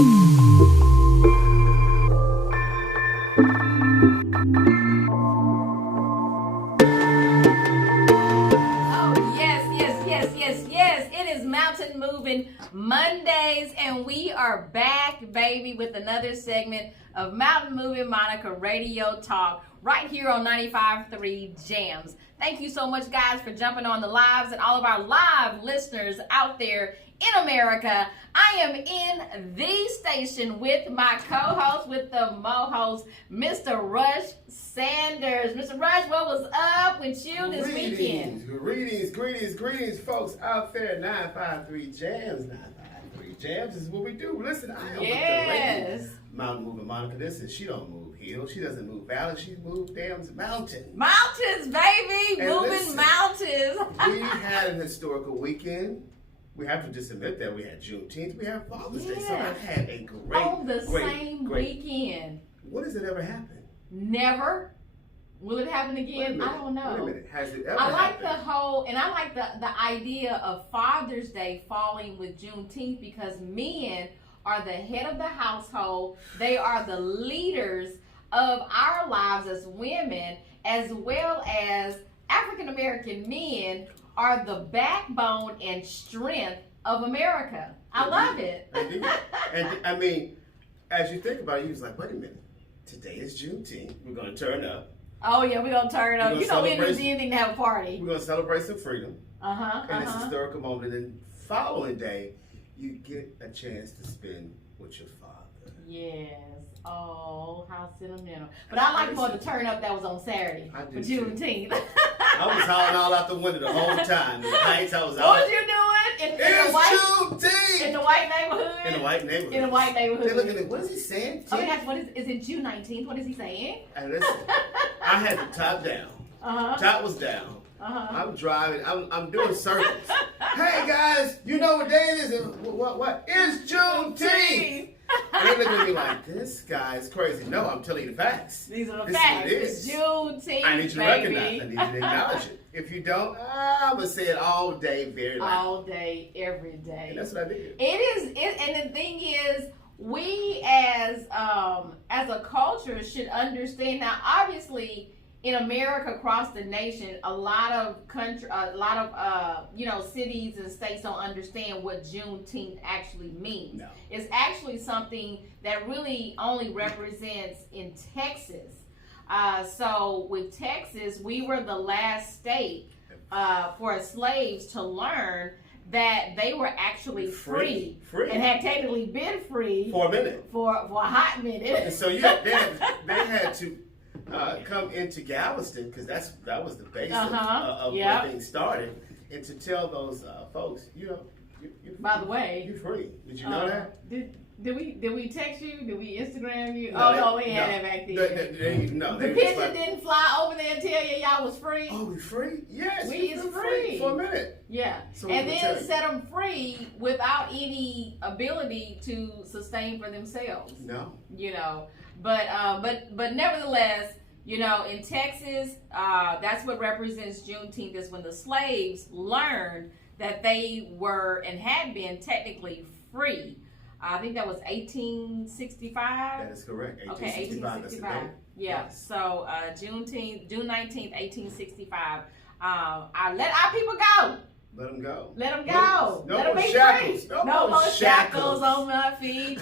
Yes. It is Mountain Moving Mondays, and we are back, baby, with another segment of Mountain Moving Monica Radio Talk right here on 95.3 Jamz. Thank you so much, guys, for jumping on the lives and all of our live listeners out there in America. I am in the station with my co-host, with the mo-host, Mr. Rush Sanders. Mr. Rush, what was up with you this weekend? Greetings, folks out there. 953 Jamz, 953 Jamz is what we do. Listen, I am with the lady, Mountain Moving Monica. This is, she don't move hills, she doesn't move valleys, she moves damn mountains. Mountains, baby, and moving listen, mountains. We had an historical weekend. We have to just admit that we had Juneteenth, we had Father's Day, so I had a great on the same weekend. When does it ever happen? Never. Will it happen again? I don't know. Wait a minute. Has it ever I like happened? and I like the idea of Father's Day falling with Juneteenth because men are the head of the household. They are the leaders of our lives as women, as well as African American men are the backbone and strength of America. I love it. And I mean, as you think about it, you was like, wait a minute. Today is Juneteenth. We're going to turn up. Oh, yeah, we're going to turn up. You know, we didn't do anything to have a party. We're going to celebrate some freedom. And it's a historical moment. And following day, you get a chance to spend with your father. Yes. Oh, how sentimental. But I like for the turn up that was on Saturday for Juneteenth. I was howling all out the window the whole time. The nights I was out. What was you doing? Juneteenth! In the white neighborhood? In the white neighborhood. In the white neighborhood. They look at it. What is he saying? Oh, that's what is it June 19th? What is he saying? And listen, I had the top down. Top was down. I'm driving. I'm doing circles. Hey guys, you know what day it is? What? It's Juneteenth. And they look at me like, this guy is crazy. No, I'm telling you the facts. These are the facts. It's Juneteenth, I need you to recognize. I need you to acknowledge it. If you don't, I'm going to say it all day, very loud. All day, every day. And that's what I did. And the thing is, we as a culture should understand. Now, obviously, in America, across the nation, a lot of cities and states don't understand what Juneteenth actually means. No. It's actually something that really only represents in Texas. So with Texas, we were the last state for slaves to learn that they were actually free. And had technically been free for a minute, for a hot minute. And so they had to come into Galveston because that was the base of where things started, and to tell those folks, you're by the way, you're free. Did you know that? Did we text you? Did we Instagram you? No, we had that back then. The pigeon didn't fly over there and tell you y'all was free. Oh, we free? Yes, we is free for a minute. Yeah, so and then set them free without any ability to sustain for themselves. No, but nevertheless, in Texas, that's what represents Juneteenth, is when the slaves learned that they were and had been technically free. I think that was 1865. That is correct. 1865. That's the date. Yeah. Yes. So June 19th, 1865. I let our people go. Let them go. Let them go. No let more them be shackles. free. No more shackles on my feet.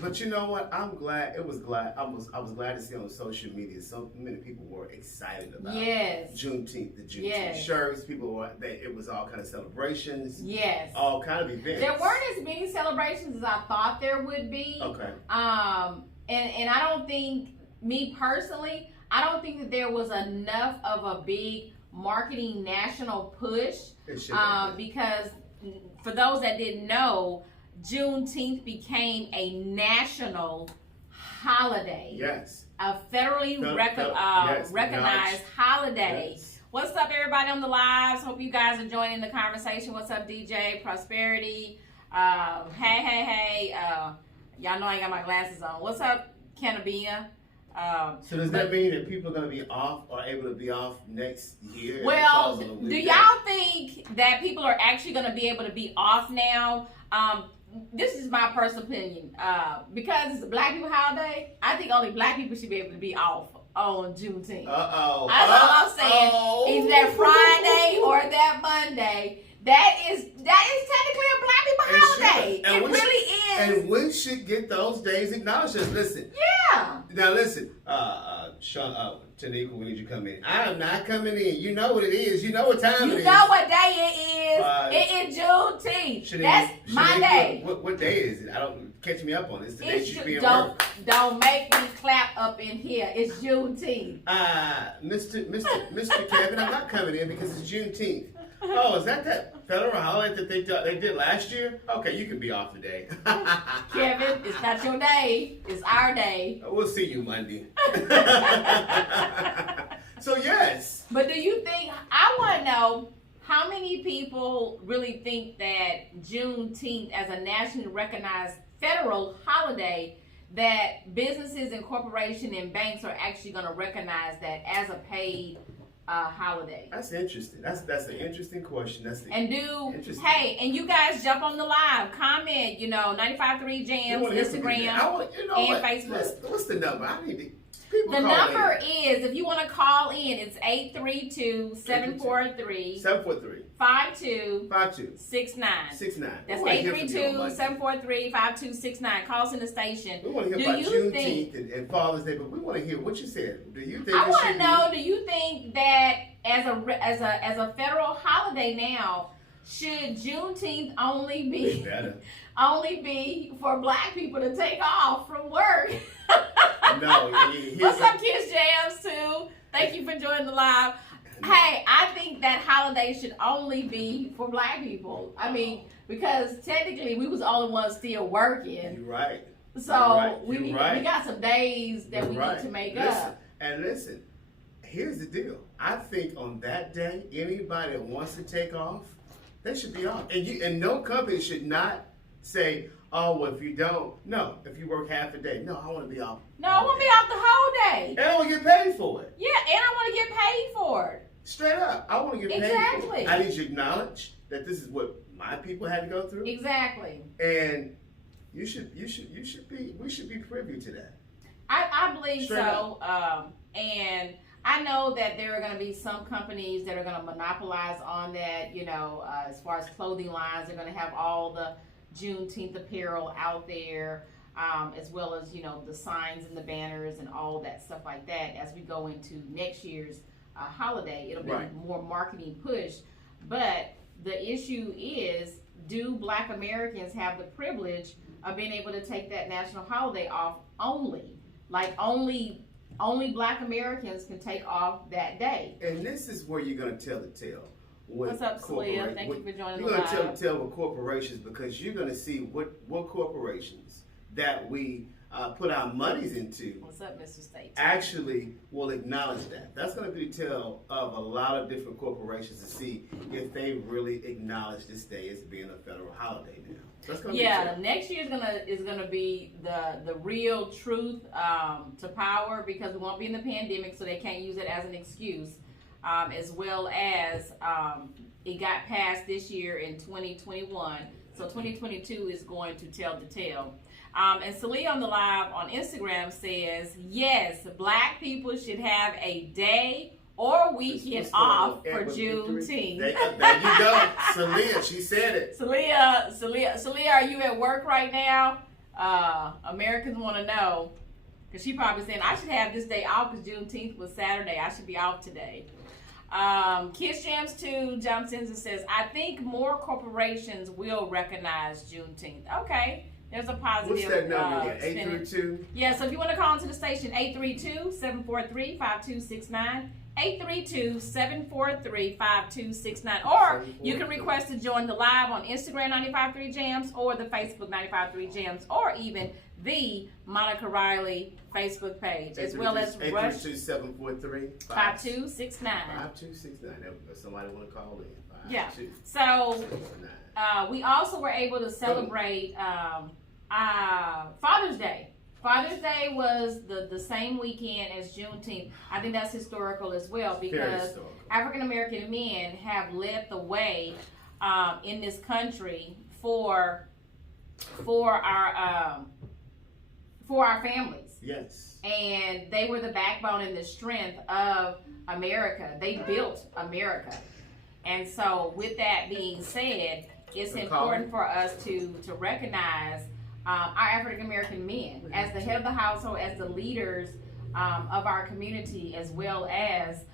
But you know what? I was glad to see on social media so many people were excited about Juneteenth, the Juneteenth shirts. People were it was all kind of celebrations. Yes. All kind of events. There weren't as many celebrations as I thought there would be. Okay. And I don't think, me personally, I don't think that there was enough of a big marketing national push, because for those that didn't know, Juneteenth became a national holiday. Yes. A federally recognized holiday. Yes. What's up, everybody on the lives? Hope you guys are joining the conversation. What's up, DJ Prosperity? Hey. Y'all know I ain't got my glasses on. What's up, Cannabia? So does that mean that people are going to be off or able to be off next year? Well, do y'all think that people are actually going to be able to be off now? this is my personal opinion. Because it's a black people holiday, I think only black people should be able to be off on Juneteenth. That's all I'm saying. Either that Friday or that Monday. That is technically a black people holiday. It really is. And we should get those days acknowledged. Listen. Yeah. Now listen, Sean, Tanika, we need you to come in. I am not coming in. You know what it is. You know what time it is. You know what day it is. It is Juneteenth. That's my day. What day is it? I don't catch me up on it. It's the day you should be at work. Don't make me clap up in here. It's Juneteenth. Mr. Kevin, I'm not coming in because it's Juneteenth. Oh, is that federal holiday that they did last year? Okay, you can be off today. Kevin, it's not your day. It's our day. We'll see you Monday. So, yes. But do you think, I want to know, how many people really think that Juneteenth as a nationally recognized federal holiday, that businesses and corporations and banks are actually going to recognize that as a paid holiday? That's interesting. That's an interesting question. And you guys jump on the live, comment, 95.3 Jamz, Instagram, and Facebook. What's the number? I need to. The number is, if you want to call in, it's 832-743 5269. That's 832-743-5269. Call us in the station. We want to hear about Juneteenth and Father's Day, but we want to hear what you said. Do you think? I want to know. Do you think that as a federal holiday now, should Juneteenth only be for black people to take off from work? No. What's up, Kids Jamz too? Thank you for joining the live. Hey, I think that holiday should only be for black people. I mean, because technically we was the only ones still working. You're right. So we got some days that we need to make up. And listen, here's the deal. I think on that day, anybody that wants to take off, they should be off. And no company should not say, oh, well, if you don't, no. If you work half a day, no, I want to be off. No, I want to be off the whole day. And I want to get paid for it. Yeah, and I want to get paid for it. Straight up, I want to get paid for it. I need you to acknowledge that this is what my people had to go through. Exactly. And we should be privy to that. I believe so. And I know that there are going to be some companies that are going to monopolize on that. As far as clothing lines, they're going to have all the Juneteenth apparel out there, as well as the signs and the banners and all that stuff like that. As we go into next year's holiday, it'll be more marketing push. But the issue is, do Black Americans have the privilege of being able to take that national holiday off only? Like only Black Americans can take off that day. And this is where you're going to tell the tale. What's up, Celia? Thank you for joining the live. You're going to tell the tale with corporations, because you're going to see what corporations that we put our monies into. What's up, Mr. State? Actually will acknowledge that. That's going to be the tale of a lot of different corporations to see if they really acknowledge this day as being a federal holiday now. That's going to be next year is gonna be the real truth to power, because we won't be in the pandemic, so they can't use it as an excuse. As well as it got passed this year in 2021, so 2022 is going to tell the tale. And Celia on the live on Instagram says, yes, Black people should have a day or weekend off for Juneteenth. There you go, Celia. She said it. Celia, are you at work right now? Americans want to know, because she probably saying I should have this day off because Juneteenth was Saturday. I should be off today. Kiss Jamz 2, Johnson says, I think more corporations will recognize Juneteenth. Okay, there's a positive. What's that number again? 832? Yeah, so if you want to call into the station, 832-743-5269. 832-743-5269. Or you can request to join the live on Instagram 95.3 Jamz, or the Facebook 95.3 Jamz, or even the Monica Riley Facebook page, as well as Rush 832-743-5269. 5269. Somebody want to call in. Yeah. So we also were able to celebrate Father's Day. Father's Day was the same weekend as Juneteenth. I think that's historical as well, because African American men have led the way in this country for for our families. Yes. And they were the backbone and the strength of America. They built America. And so, with that being said, it's important for us to recognize our African American men as the head of the household, as the leaders of our community, as well as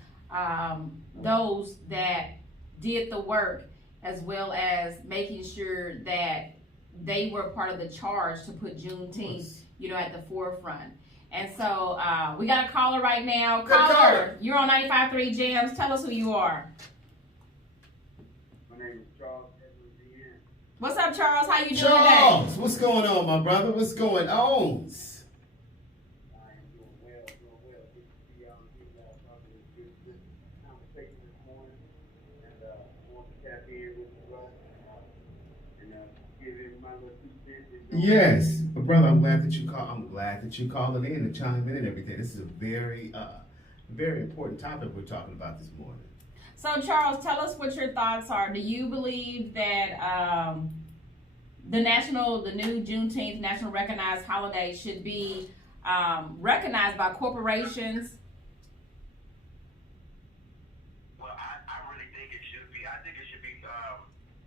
those that did the work, as well as making sure that they were part of the charge to put Juneteenth, at the forefront. And so we got a caller right now. Caller, you're on 95.3 Jamz. Tell us who you are. My name is Charles. What's up, Charles? How you doing Charles, today? what's going on, my brother? What's going on? I am doing well, Good to see y'all and hear y'all talking. It was good conversation this morning. And I want to tap in with you guys and give in my little 2 cents. Yes, but brother, I'm glad that you called. I'm glad that you called it in and chimed in and everything. This is a very, very important topic we're talking about this morning. So, Charles, tell us what your thoughts are. Do you believe that the new Juneteenth national recognized holiday should be recognized by corporations? Well, I really think it should be. I think it should be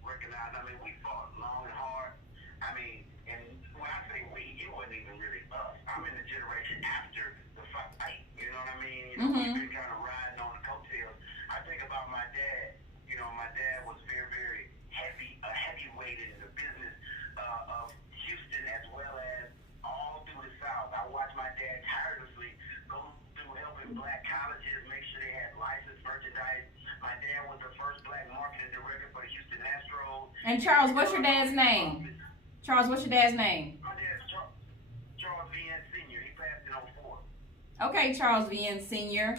recognized. I mean, we fought long and hard. I mean, and when I say we, it wasn't even really us. I'm in the generation after the fight. You know what I mean? We've been kind of riding on the coattails. I think about my dad. My dad was very, very heavyweight in the business of Houston as well as all through the South. I watched my dad tirelessly go through helping black colleges, make sure they had licensed merchandise. My dad was the first black marketing director for the Houston Astros. And Charles, what's your dad's name? Charles, what's your dad's name? My dad's Charles V.N. Sr. He passed in 04. Okay, Charles V.N. Sr.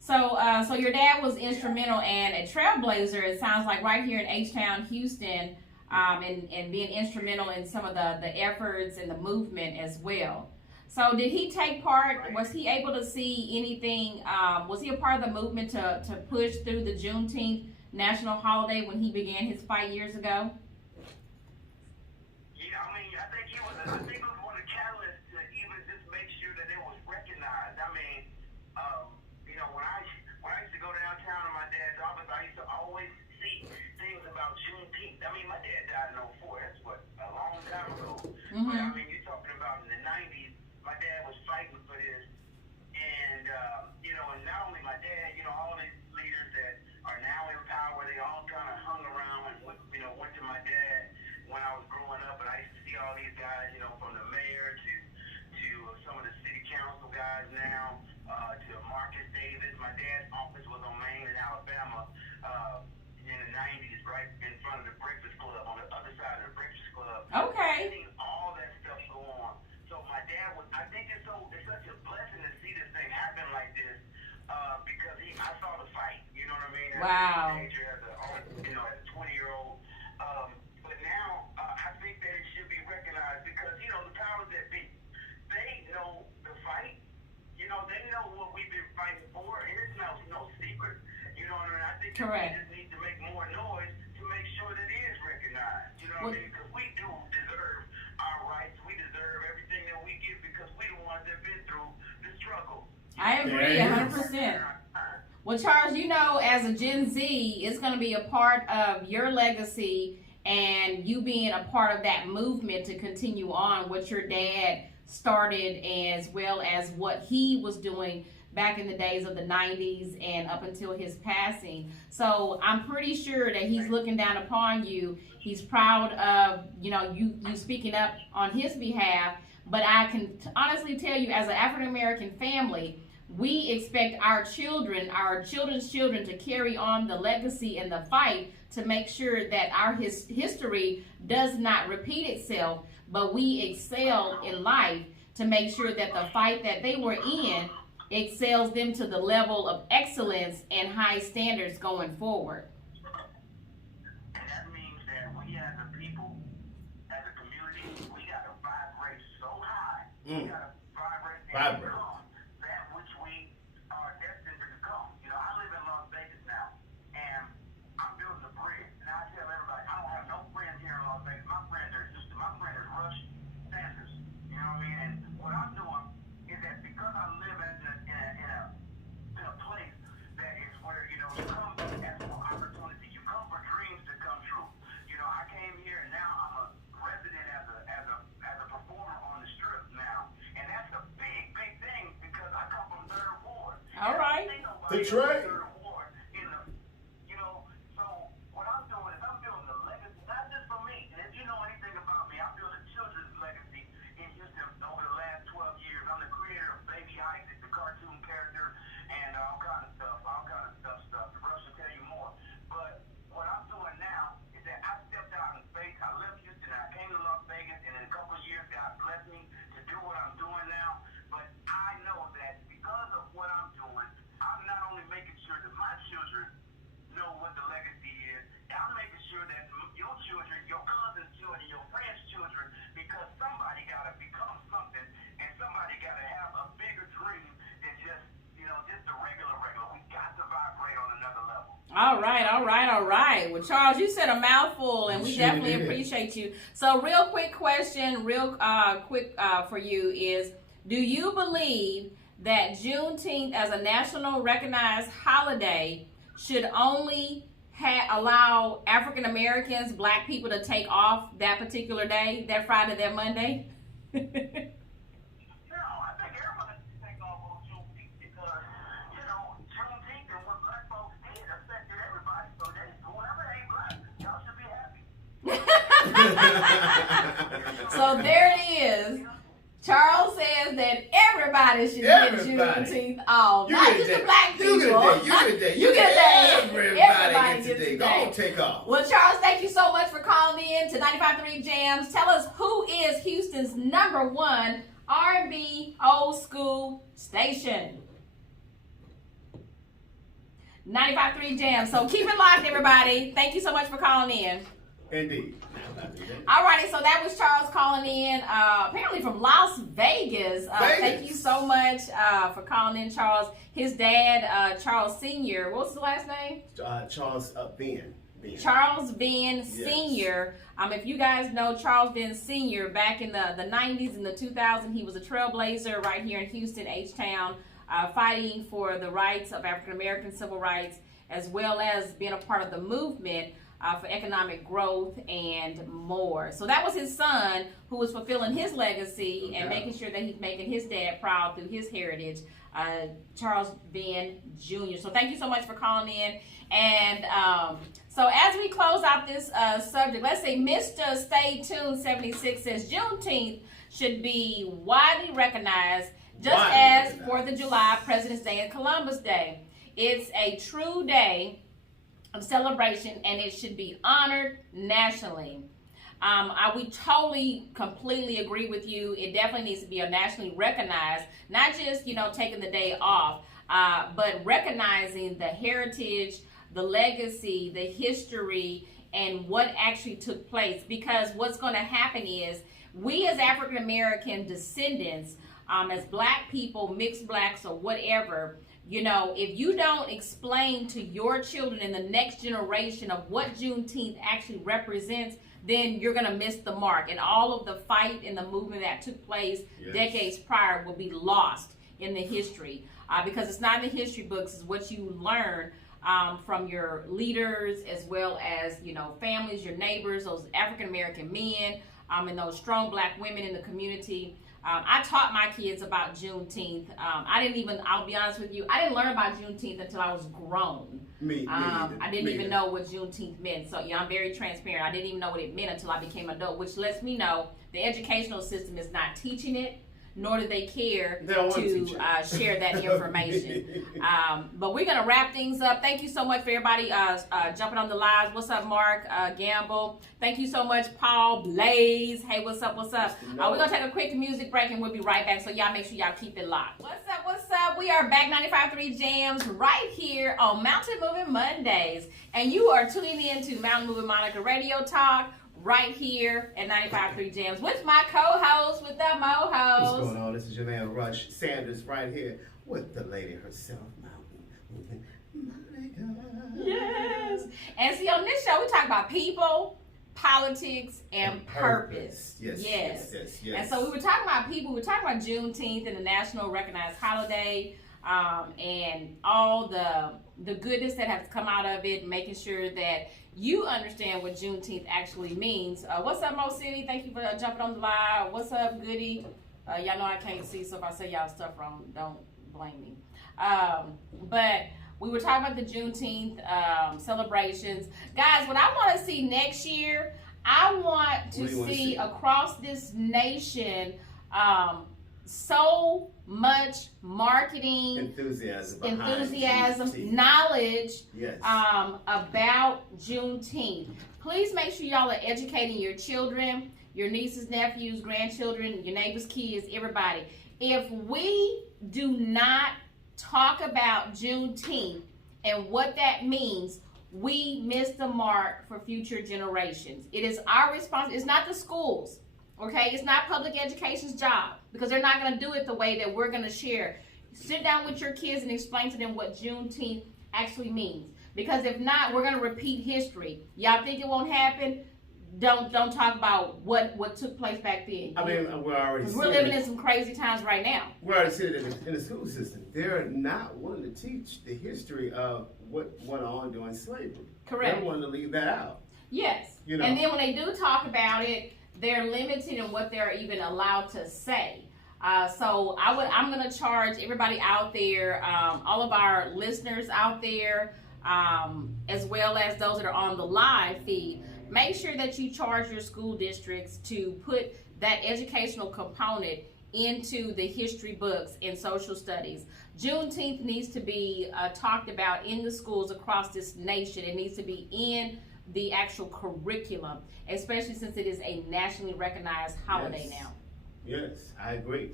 So your dad was instrumental and a trailblazer, it sounds like, right here in H-Town, Houston, and being instrumental in some of the efforts and the movement as well. So did he take part? Right. Was he able to see anything? Was he a part of the movement to push through the Juneteenth national holiday when he began his fight years ago? Yeah, I mean, I think it was one of the catalysts to even just make sure that it was recognized. I mean, when I used to go downtown to my dad's office, I used to always see things about Juneteenth. I mean, my dad died in 04. That's a long time ago. Mm-hmm. But I mean, you're talking about in the 90s, my dad was fighting for this. And, and not only my dad, all these leaders that are now in power, they all kind of hung around and went to my dad when I was growing up. And I used to see all these guys, from the mayor to some of the city council guys now, to Marcus Davis. My dad's office was on Main in Alabama in the 90s, right in front of the Breakfast Club, on the other side of the Breakfast Club. Okay. I've seen all that stuff go on. So my dad I think it's such a blessing to see this thing happen like this because I saw the fight, you know what I mean? Wow. As a teenager, as a 20-year-old. But now I think that it should be recognized because, the powers that be, they know the fight. They know what we've been fighting for, and it's no secret. You know what I mean? I think correct. We just need to make more noise to make sure that it is recognized. You know what I mean? Because we do deserve our rights. We deserve everything that we get because we're the ones that have been through the struggle. I agree 100%. Well, Charles, as a Gen Z, it's going to be a part of your legacy and you being a part of that movement to continue on what your dad started as well as what he was doing back in the days of the 90s and up until his passing. So I'm pretty sure that he's looking down upon you. He's proud of, you speaking up on his behalf. But I can honestly tell you, as an African American family, we expect our children's children to carry on the legacy and the fight to make sure that our history does not repeat itself, but we excel in life to make sure that the fight that they were in excels them to the level of excellence and high standards going forward. And that means that we as a people, as a community, we got to vibrate so high. We got to vibrate and become that which we are destined to become. I live in Las Vegas now, and I'm building a bridge. And I tell everybody, I don't have no friends here in Las Vegas. My friends are in Trey. So what I'm doing is I'm building a legacy, not just for me. And if you know anything about me, I'm building children's legacy in Houston over the last 12 years. I'm the creator of Baby Isaac, the cartoon character, and all kind of stuff. The Rush will tell you more. But what I'm doing now is that I stepped out in faith. I left Houston and I came to Las Vegas, and in a couple of years, God blessed me to do what I'm doing now. But I know that because of what I'm doing, I'm not only making sure that my children know what the legacy is, I'm making sure that your children, your cousins' children, your friends' children, because somebody got to become something, and somebody got to have a bigger dream than just the regular. We got to vibrate on another level. All right. Well, Charles, you said a mouthful, and we definitely appreciate you. So, real quick question, for you is, do you believe that Juneteenth as a national recognized holiday should only allow African Americans, Black people to take off that particular day, that Friday, that Monday? No, I think everybody should take off on Juneteenth because, Juneteenth and what Black folks did affected everybody. So whoever ain't Black, y'all should be happy. So there it is. Charles says that everybody should get Juneteenth off. Not just the Black people. You get a day. Everybody gets a day. Don't take off. Well, Charles, thank you so much for calling in to 95.3 Jamz. Tell us, who is Houston's #1 R&B old school station? 95.3 Jamz. So keep it locked, everybody. Thank you so much for calling in. Indeed. Alrighty, so that was Charles calling in, apparently from Las Vegas. Thank you so much for calling in, Charles. His dad, Charles Sr., what's his last name? Charles Ben. Charles Ben Sr. If you guys know Charles Ben Sr., back in the 90s and the 2000s, he was a trailblazer right here in Houston, H-Town, fighting for the rights of African American civil rights, as well as being a part of the movement for economic growth and more. So that was his son who was fulfilling his legacy and making sure that he's making his dad proud through his heritage, Charles Ben Jr. So thank you so much for calling in. And so as we close out this subject, let's say Mr. Stay Tuned 76 says Juneteenth should be widely recognized just as 4th of July, President's Day, and Columbus Day. It's a true day of celebration, and it should be honored nationally. We totally, completely agree with you. It definitely needs to be nationally recognized, not just, taking the day off, but recognizing the heritage, the legacy, the history, and what actually took place. Because what's going to happen is, we as African American descendants, as Black people, mixed Blacks, or whatever, if you don't explain to your children and the next generation of what Juneteenth actually represents, then you're going to miss the mark. And all of the fight and the movement that took place decades prior will be lost in the history. Because it's not in the history books, it's what you learn from your leaders, as well as, families, your neighbors, those African American men, and those strong Black women in the community. I taught my kids about Juneteenth. I'll be honest with you, I didn't learn about Juneteenth until I was grown. I didn't even know what Juneteenth meant. So, I'm very transparent. I didn't even know what it meant until I became an adult, which lets me know the educational system is not teaching it, nor do they care to share that information. But we're going to wrap things up. Thank you so much for everybody jumping on the lives. What's up, Mark Gamble? Thank you so much, Paul Blaze. Hey, what's up? We're going to take a quick music break, and we'll be right back. So y'all make sure y'all keep it locked. What's up? We are back 95.3 Jamz right here on Mountain Moving Mondays. And you are tuning in to Mountain Moving Monica Radio Talk, right here at 95.3 Jamz with my co-host, with the mo-host. What's going on? This is your man Rush Sanders right here with the lady herself, Mountain Moving Monica. Yes. And see, on this show, we talk about people, politics, and purpose. Yes. And so we were talking about people. We were talking about Juneteenth and the national recognized holiday, and all the goodness that has come out of it, making sure that you understand what Juneteenth actually means. What's up, Mo City? Thank you for jumping on the live. What's up, Goody? Y'all know I can't see, so if I say y'all stuff wrong, don't blame me. But We were talking about the Juneteenth celebrations. Guys, what I want to see next year, I want to see across this nation so much marketing, enthusiasm, knowledge about Juneteenth. Please make sure y'all are educating your children, your nieces, nephews, grandchildren, your neighbors' kids, everybody. If we do not talk about Juneteenth and what that means, we miss the mark for future generations. It is our responsibility. It's not the schools, okay? It's not public education's job, because they're not going to do it the way that we're going to share. Sit down with your kids and explain to them what Juneteenth actually means. Because if not, we're going to repeat history. Y'all think it won't happen? Don't talk about what took place back then. I mean, we're living in some crazy times right now. We're already seeing it in the school system. They're not wanting to teach the history of what went on during slavery. Correct. They're wanting to leave that out. Yes. And then when they do talk about it, they're limited in what they're even allowed to say. So I'm going to charge everybody out there, all of our listeners out there, as well as those that are on the live feed. Make sure that you charge your school districts to put that educational component into the history books and social studies. Juneteenth needs to be talked about in the schools across this nation. It needs to be in the actual curriculum, especially since it is a nationally recognized holiday now. Yes, I agree.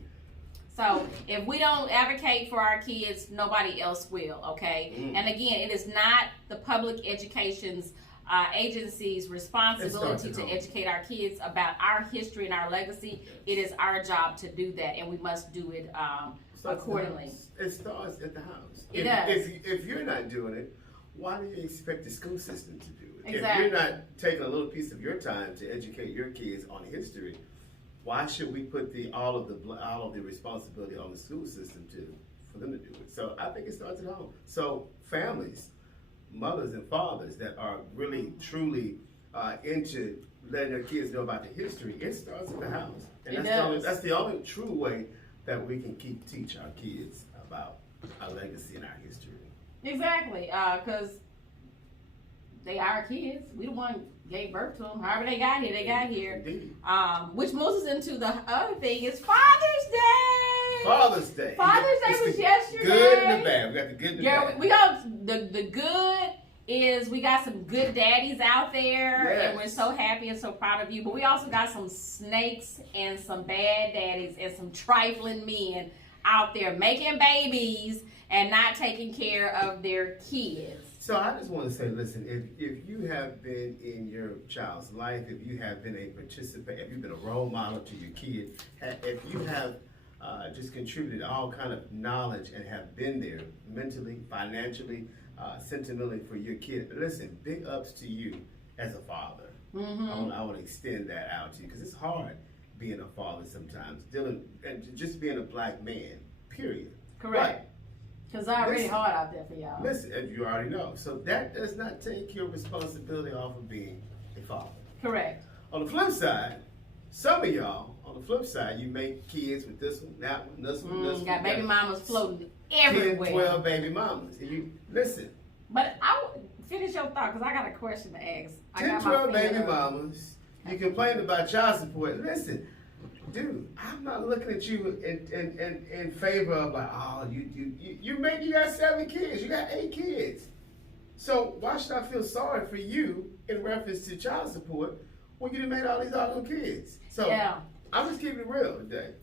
So if we don't advocate for our kids, nobody else will, okay? And again, it is not the public education's agency's responsibility to educate our kids about our history and our legacy. It is our job to do that, and we must do it accordingly. It starts at the house. It does. If you're not doing it, why do you expect the school system to do it? Exactly. If you're not taking a little piece of your time to educate your kids on history, why should we put all of the responsibility on the school system for them to do it? So I think it starts at home. So families, mothers and fathers that are really truly into letting their kids know about the history, it starts at the house. And that's the only true way that we can teach our kids about our legacy and our history. Exactly, because they are our kids. We the one gave birth to them. However they got here, they got here. Indeed. Which moves us into the other thing is Father's Day. Father's Day. Father's Day was yesterday. Good and the bad. We got the good and the bad. We got the good is we got some good daddies out there, and we're so happy and so proud of you. But we also got some snakes and some bad daddies and some trifling men out there making babies and not taking care of their kids. So I just want to say, listen, if you have been in your child's life, if you have been a participant, if you've been a role model to your kid, if you have just contributed all kind of knowledge and have been there mentally, financially, sentimentally for your kid, listen, big ups to you as a father. Mm-hmm. I want to extend that out to you because it's hard being a father sometimes, and just being a black man, period. Correct. Because it's already hard out there for y'all. Listen, as you already know. So that does not take your responsibility off of being a father. Correct. On the flip side, some of y'all, on the flip side, you make kids with this one, that one, this one, this one. Got baby mamas floating everywhere. 10, 12 baby mamas. And you, listen. But finish your thought, because I got a question to ask. 10, 12 baby mamas. You complain about child support. Listen. Dude, I'm not looking at you in favor of like, oh, you got 7 kids, you got 8 kids. So why should I feel sorry for you in reference to child support when you done made all these other kids? So I'm just keeping it real today.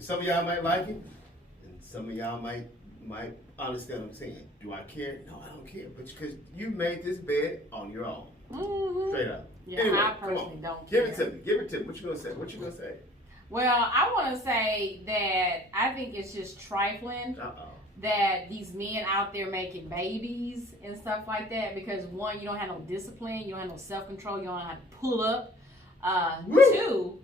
Some of y'all might like it, and some of y'all might understand what I'm saying. Do I care? No, I don't care. But because you made this bed on your own. Mm-hmm. Straight up. Yeah, anyway, I personally don't care. Give it to me. What you gonna say? Well, I want to say that I think it's just trifling that these men out there making babies and stuff like that, because one, you don't have no discipline, you don't have no self-control, you don't know how to pull up. 2,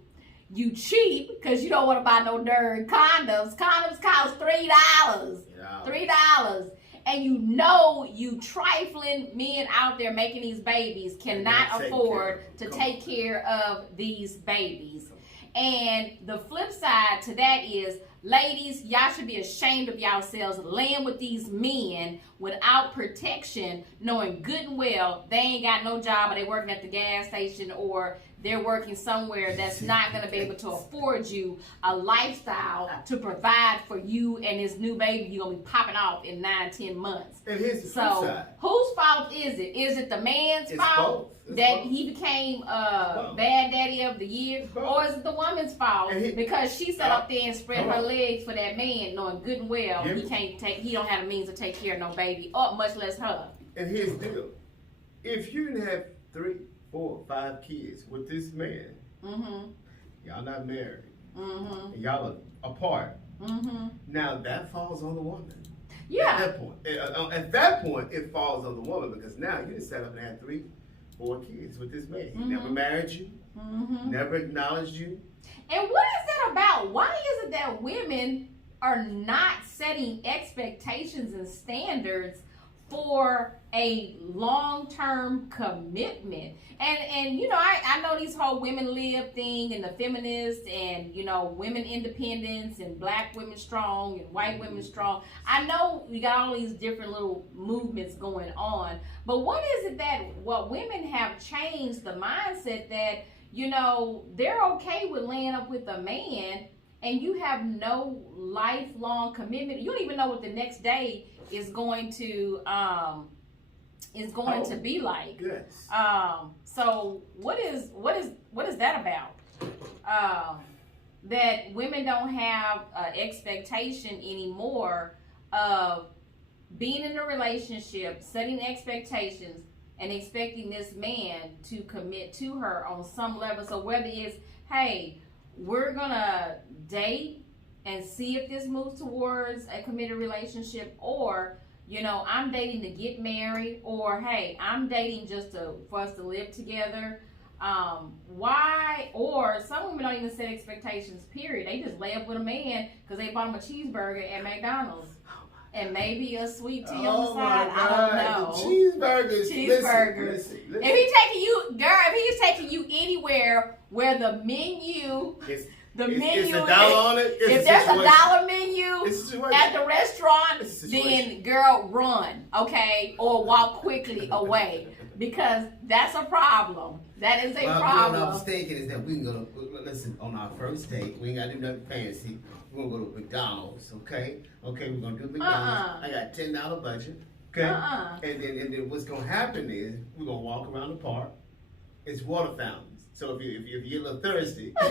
you cheap because you don't want to buy no darn condoms. Condoms cost $3. $3. And you trifling men out there making these babies cannot afford to take care of these babies. And the flip side to that is, ladies, y'all should be ashamed of yourselves laying with these men without protection, knowing good and well they ain't got no job, or they working at the gas station, or they're working somewhere that's not going to be able to afford you a lifestyle to provide for you and this new baby you're going to be popping off in 9-10 months. And here's the So, flip side. whose fault is it? Is it the man's It's fault both. that both. he became bad daddy of the year? Or is it the woman's fault because she sat up there and spread her legs for that man, knowing good and well he don't have the means to take care of no baby, or much less her. And here's the deal. If you didn't have 3, 4, 5 kids with this man, y'all not married, and y'all are apart, now that falls on the woman. Yeah. At that point, it falls on the woman, because now you just sat up and had 3, 4 kids with this man. He never married you, never acknowledged you. And what is that about? Why is it that women are not setting expectations and standards for a long-term commitment? And you know, I know these whole women live thing, and the feminists, and you know, women independence, and black women strong, and white women strong. I know we got all these different little movements going on, but what is it that women have changed the mindset that, you know, they're okay with laying up with a man and you have no lifelong commitment? You don't even know what the next day is going to be like. Yes. So what is that about? That women don't have expectation anymore of being in a relationship, setting expectations, and expecting this man to commit to her on some level. So whether it's, hey, we're gonna date and see if this moves towards a committed relationship, or, you know, I'm dating to get married, or hey, I'm dating just for us to live together. Why? Or some women don't even set expectations, period. They just lay up with a man because they bought him a cheeseburger at McDonald's. And maybe a sweet tea on the side. I don't know. Cheeseburgers. Listen. If he's taking you anywhere where the menu, It's menu, a dollar on it. If there's a dollar menu at the It's restaurant, a then girl, run, okay, or walk quickly away, because that's a problem. That is a problem. What I was thinking is that we can go to, listen, on our first date, we ain't got to do nothing fancy. We're going to go to McDonald's, okay? Okay, we're going to do McDonald's. I got $10 budget, okay? And then what's going to happen is we're going to walk around the park. It's water fountains. So if you're a little thirsty. No,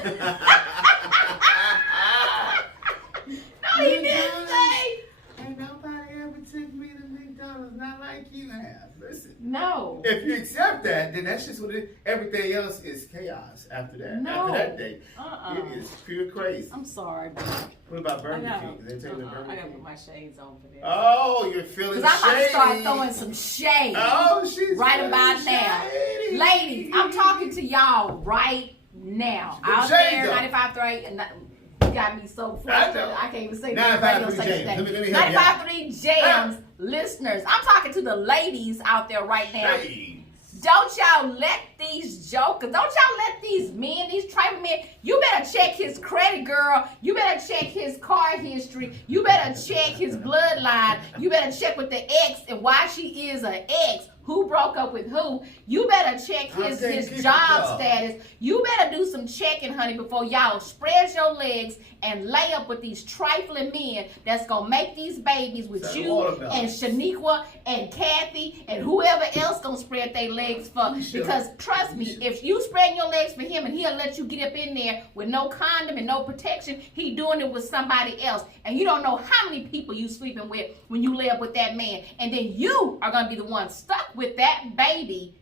he didn't say. Ain't nobody ever took me to McDonald's, not like you have. Listen. No. If you accept that, then that's just what it is. Everything else is chaos after that. No. After that date. It is pure crazy. I'm sorry, but What about Burger King? They take the Burger I gotta King? put my shades on for this. Oh, you're feeling shady. Because I'm about to start throwing some shade. Oh, she's right feeling about now. shady. Ladies, I'm talking to y'all right now. Them Out shades there, on. 95.3, and you got me so frustrated. I can't even say that radio 95.3 station. Jamz. Let me help you out. 95.3 Jamz listeners. I'm talking to the ladies out there right now. Shades. Don't y'all let these jokers, don't y'all let these men, these trifling men, you better check his credit, girl. You better check his car history. You better check his bloodline. You better check with the ex and why she is an ex. Who broke up with who? You better check his job status. You better do some checking, honey, before y'all spread your legs and lay up with these trifling men that's gonna make these babies with you and Shaniqua and Kathy and whoever else gonna spread their legs for. Because trust me, if you spread your legs for him and he'll let you get up in there with no condom and no protection, he doing it with somebody else. And you don't know how many people you sleeping with when you lay up with that man. And then you are gonna be the one stuck with that baby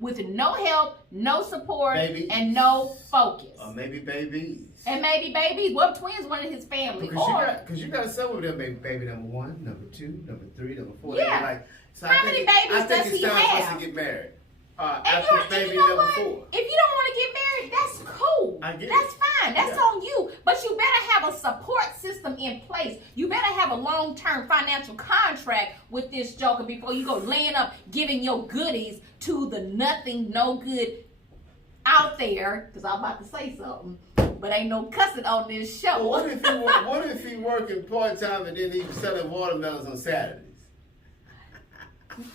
with no help, no support, and no focus. Or maybe babies. And maybe babies. Well, twins wanted his family. Because you got some of them, baby number 1, number 2, number 3, number 4. Yeah. Like, so how many babies does he have? I think it's time for us to get married. And baby you know number what? 4. If you don't want to get married, that's cool. That's fine. That's on you. But you better have a support system in place. You better have a long-term financial contract with this joker before you go laying up giving your goodies to the nothing, no good out there, because I'm about to say something, but ain't no cussing on this show. Well, what if he working part-time and then he selling watermelons on Saturdays?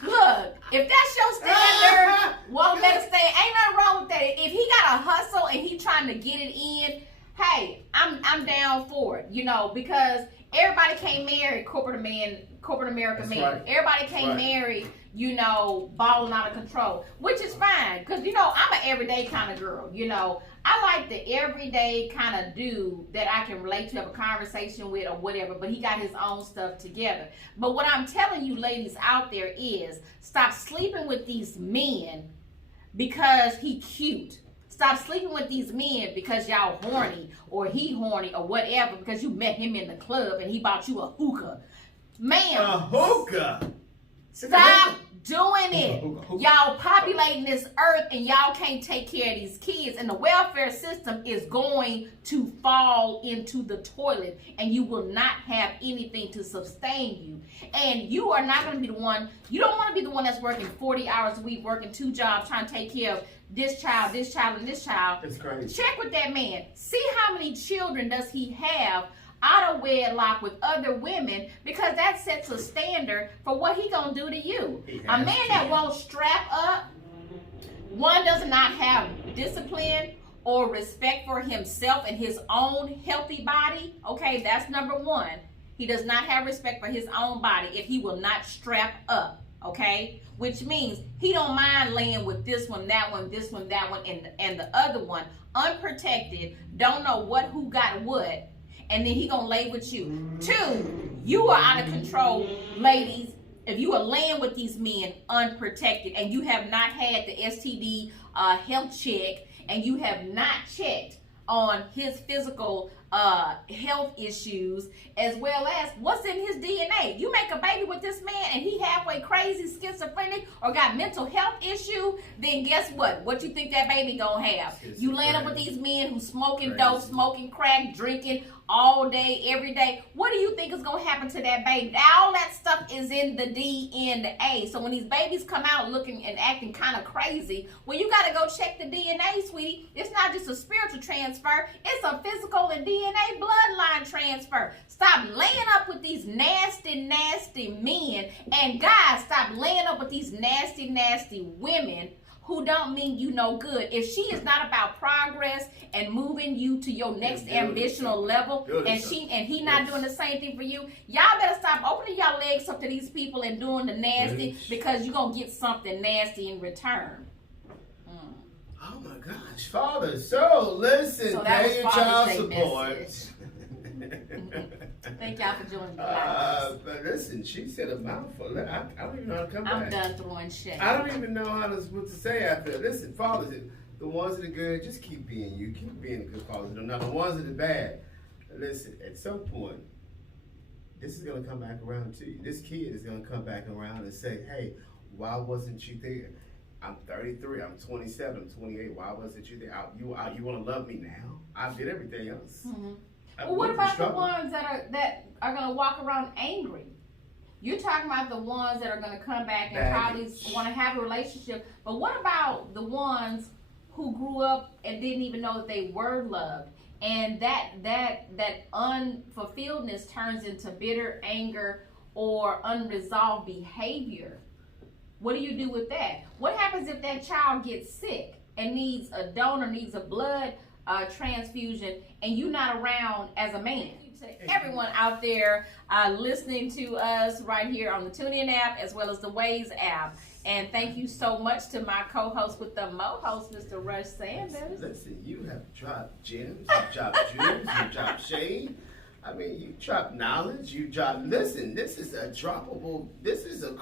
Look, if that's your standard, watermelon stand, ain't nothing wrong with that. If he got a hustle and he trying to get it in, hey, I'm down for it, you know, because everybody can't marry corporate America That's men. right. Everybody can't marry, you know, balling out of control, which is fine, because, you know, I'm an everyday kind of girl, you know. I like the everyday kind of dude that I can relate to, have a conversation with or whatever, but he got his own stuff together. But what I'm telling you ladies out there is, stop sleeping with these men because he cute. Stop sleeping with these men because y'all horny or he horny or whatever, because you met him in the club and he bought you a hookah. Ma'am. A hookah? Stop doing it. Y'all populating this earth and y'all can't take care of these kids, and the welfare system is going to fall into the toilet, and you will not have anything to sustain you. And you are not going to be the one, you don't want to be the one that's working 40 hours a week, working 2 jobs, trying to take care of this child, and this child. It's crazy. Check with that man. See how many children does he have out of wedlock with other women, because that sets a standard for what he gonna do to you. A man that won't strap up, one, does not have discipline or respect for himself and his own healthy body. Okay, that's number one. He does not have respect for his own body if he will not strap up. Okay, which means he don't mind laying with this one, that one, this one, that one, and the other one, unprotected, don't know who got what, and then he gonna lay with you. 2, you are out of control, ladies, if you are laying with these men unprotected and you have not had the STD health check, and you have not checked on his physical health issues, as well as what's in his DNA. You make a baby with this man and he halfway crazy, schizophrenic, or got mental health issue, then guess what? What you think that baby gonna have? You land up with these men who smoking dope, smoking crack, drinking all day, every day. What do you think is gonna happen to that baby? All that stuff is in the DNA. So when these babies come out looking and acting kind of crazy, well, you gotta go check the DNA, sweetie. It's not just a spiritual transfer, it's a physical and DNA bloodline transfer. Stop laying up with these nasty, nasty men. And guys, stop laying up with these nasty, nasty women who don't mean you no good. If she is not about progress and moving you to your next ambitional level, and he not doing the same thing for you, y'all better stop opening y'all legs up to these people and doing the nasty, because you're gonna get something nasty in return. Oh my gosh, Father. So listen, So that pay was your Father's child Day support. Thank y'all for joining me. But listen, she said a mouthful. I don't even know how to come I'm back. done throwing shade. I don't even know what to say after. Listen, fathers, the ones that are good, just keep being you. Keep being a good father. Now, the ones that are bad, listen, at some point, this is going to come back around to you. This kid is going to come back around and say, hey, why wasn't you there? I'm 33, I'm 27, I'm 28. Why wasn't you there? You want to love me now? I did everything else. Mm-hmm. Well, what about the ones that are going to walk around angry? You're talking about the ones that are going to come back and probably want to have a relationship. But what about the ones who grew up and didn't even know that they were loved? And that unfulfilledness turns into bitter anger or unresolved behavior. What do you do with that? What happens if that child gets sick and needs a donor, needs a blood transfusion, and you're not around as a man? Everyone out there listening to us right here on the TuneIn app as well as the Waze app. And thank you so much to my co-host with the Mo-host, Mr. Rush Sanders. Listen, you have dropped gems, you dropped jewels, you dropped shade. I mean, you drop knowledge, listen, this is a droppable, this is a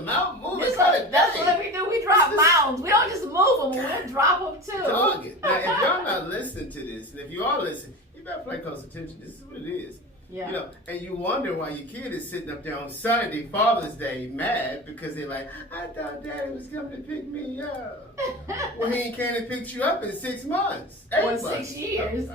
mountain moving kind of That's what we do, we drop mountains. We don't just move them, we'll drop them too. Dog it. Now, if y'all not listening to this, and if you are listening, you better pay close attention. This is what it is. Yeah. You know, and you wonder why your kid is sitting up there on Sunday, Father's Day, mad because they're like, I thought Daddy was coming to pick me up. Well, he ain't came and picked you up in 6 months. 6 years.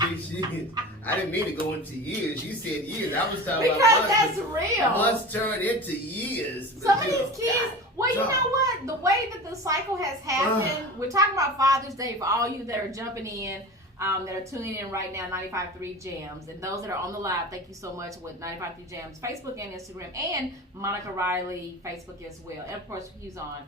6 years. I didn't mean to go into years. You said years. I was talking because about that's real. Months turn into years. Some of these kids, what Well, you know what? The way that the cycle has happened, we're talking about Father's Day for all you that are jumping in, that are tuning in right now, 95.3 Jamz. And those that are on the live, thank you so much with 95.3 Jamz, Facebook and Instagram, and Monica Riley, Facebook as well. And of course, he's on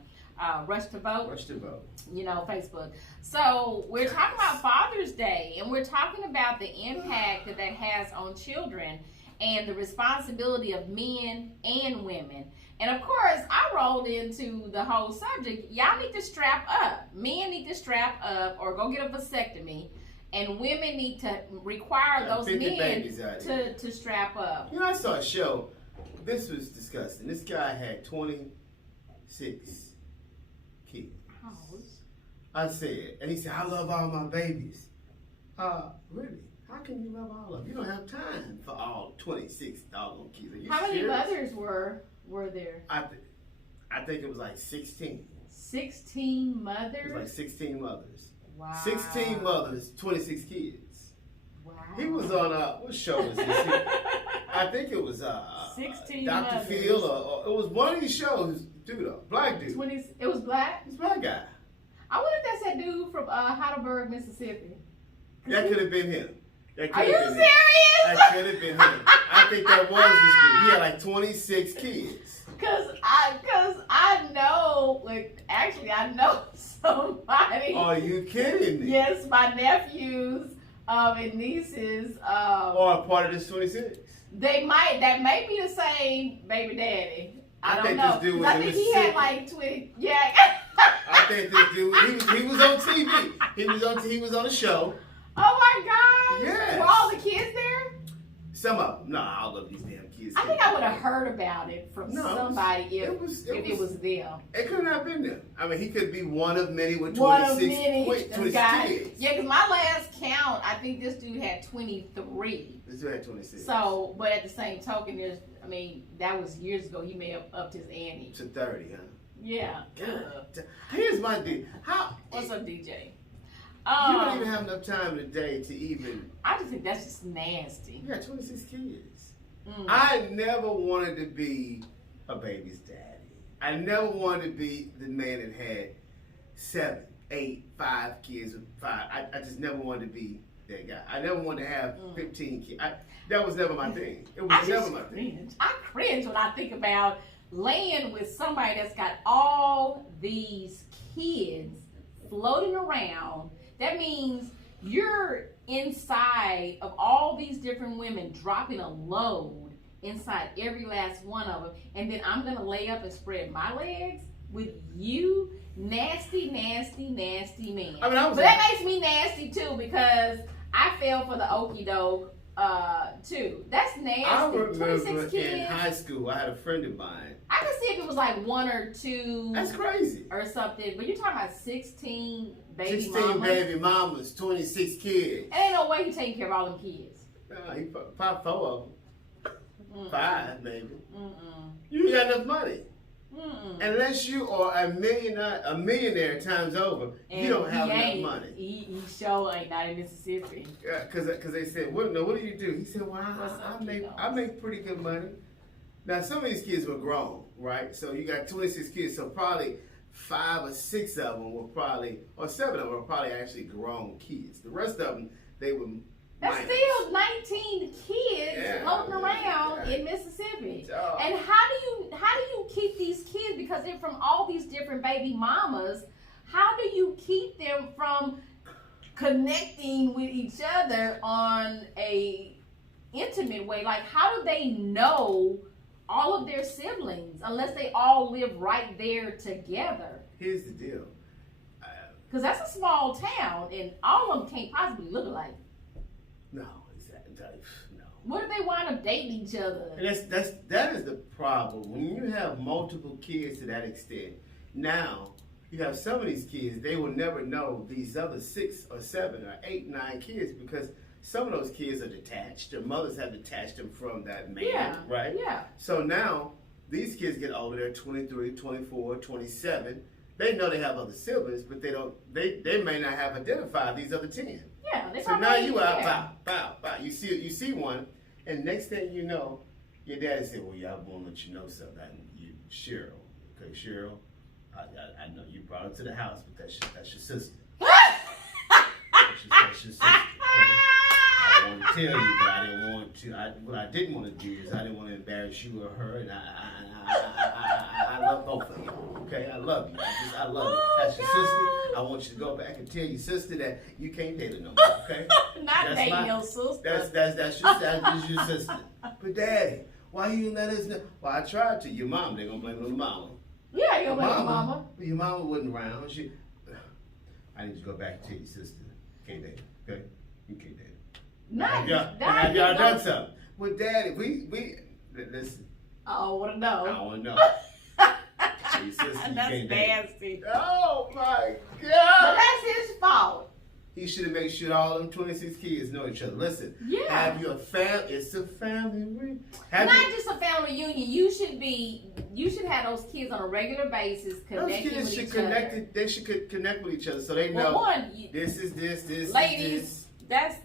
Rush to Vote. Rush to Vote. You know, Facebook. So we're talking about Father's Day, and we're talking about the impact that that has on children and the responsibility of men and women. And of course, I rolled into the whole subject. Y'all need to strap up. Men need to strap up or go get a vasectomy. And women need to require those men to strap up. You know, I saw a show. This was disgusting. This guy had 26 kids. Oh. I said, and he said, I love all my babies. Really? How can you love all of them? You don't have time for all 26 doggone kids. Are you How many serious? mothers were there? I think it was like 16. 16 mothers? It was like 16 mothers. Wow. 16 mothers, 26 kids. Wow. He was on, what show was this? I think it was 16 Dr. mothers. Phil, or it was one of these shows, black dude. 20, it was black? This black guy. I wonder if that's that dude from Heidelberg, Mississippi. That could have been him. Are you serious? That could have been him. I think that was this dude. He had like 26 kids. Cause I know, like, actually I know somebody. Are you kidding me? Yes, my nephews and nieces. Or a part of this 26. That may be the same baby daddy. I don't think know. this dude was I in think he Mississippi. had like 20. Yeah. I think this dude, he was on TV. He was on a show. Oh my God. Yes. Were all the kids there? Some of them. No, all of these damn kids. I think I would have heard about it from somebody if it was them. It could not have been them. I mean, he could be one of many with 26, One of many 26 guys. kids. Yeah, because my last count, I think this dude had 23. This dude had 26. So, but at the same token, that was years ago. He may have upped his ante. To 30, huh? Yeah. God. Here's my deal. What's up, DJ? You don't even have enough time today to even. I just think that's just nasty. You got 26 kids. Mm. I never wanted to be a baby's daddy. I never wanted to be the man that had 7, 8, 5 kids with 5. I just never wanted to be that guy. I never wanted to have 15 kids. That was never my thing. It was never my thing. I cringe when I think about laying with somebody that's got all these kids floating around. That means you're inside of all these different women, dropping a load inside every last one of them. And then I'm going to lay up and spread my legs with you, nasty, nasty, nasty man. But that makes me nasty too, because I fell for the okie doke too. That's nasty. I remember 26 kids. in high school, I had a friend of mine. I could see if it was like 1 or 2. That's crazy. Or something. But you're talking about 16 baby 16 mamas. baby mamas, 26 kids. Ain't no way he taking care of all them kids. No, he probably 4 of them. 5 maybe. Mm-mm. You ain't got enough money. Mm-mm. Unless you are a millionaire times over, And you don't have enough ain't. money. He sure ain't not in Mississippi. Yeah, cause they said, what do you do? He said, well, I make pretty good money. Now some of these kids were grown, right? So you got 26 kids, so probably 5 or 6 of them were probably, or 7 of them were probably actually grown kids. The rest of them, they were That's minors. still 19 kids floating around in Mississippi. And how do you keep these kids, because they're from all these different baby mamas, how do you keep them from connecting with each other on a intimate way? Like, how do they know all of their siblings unless they all live right there together? Here's the deal. Because that's a small town and all of them can't possibly look alike. No, exactly. No. What if they wind up dating each other? And that is the problem. When you have multiple kids to that extent, now you have some of these kids, they will never know these other 6 or 7 or 8, 9 kids, because some of those kids are detached. Their mothers have detached them from that man, right? Yeah. So now these kids get older, they're 23, 24, 27. They know they have other siblings, but they may not have identified these other 10. Yeah, they So now you out, bow. You see one, and next thing you know, your daddy said, well, yeah, I want to let you know something. You, Cheryl. Okay, Cheryl, I know you brought her to the house, but that's your sister. That's your sister. Okay? I want to tell you, but I didn't want to. What I didn't want to do is I didn't want to embarrass you or her, and I love both of you. Okay, I love you. I love you. That's your sister. I want you to go back and tell your sister that you can't date her no more. Okay? Not dating your sister. That's your sister. But Daddy, why you let us know? Well, I tried to. Your mom, they're gonna blame little mama. Yeah, you're gonna blame your mama. But your mama wasn't around. I need to go back and tell your sister. Can't date her. Okay? You can't date her. Have y'all done something? Well, Daddy, we listen. I want to know. I want to know. Your sister, that's nasty. Oh my God! But that's his fault. He should have made sure all them 26 kids know each other. Listen, yeah. Have your family. It's a family reunion. Not just a family reunion. You should have those kids on a regular basis connecting with each other. They should connect with each other so they know. This is this. Ladies, that's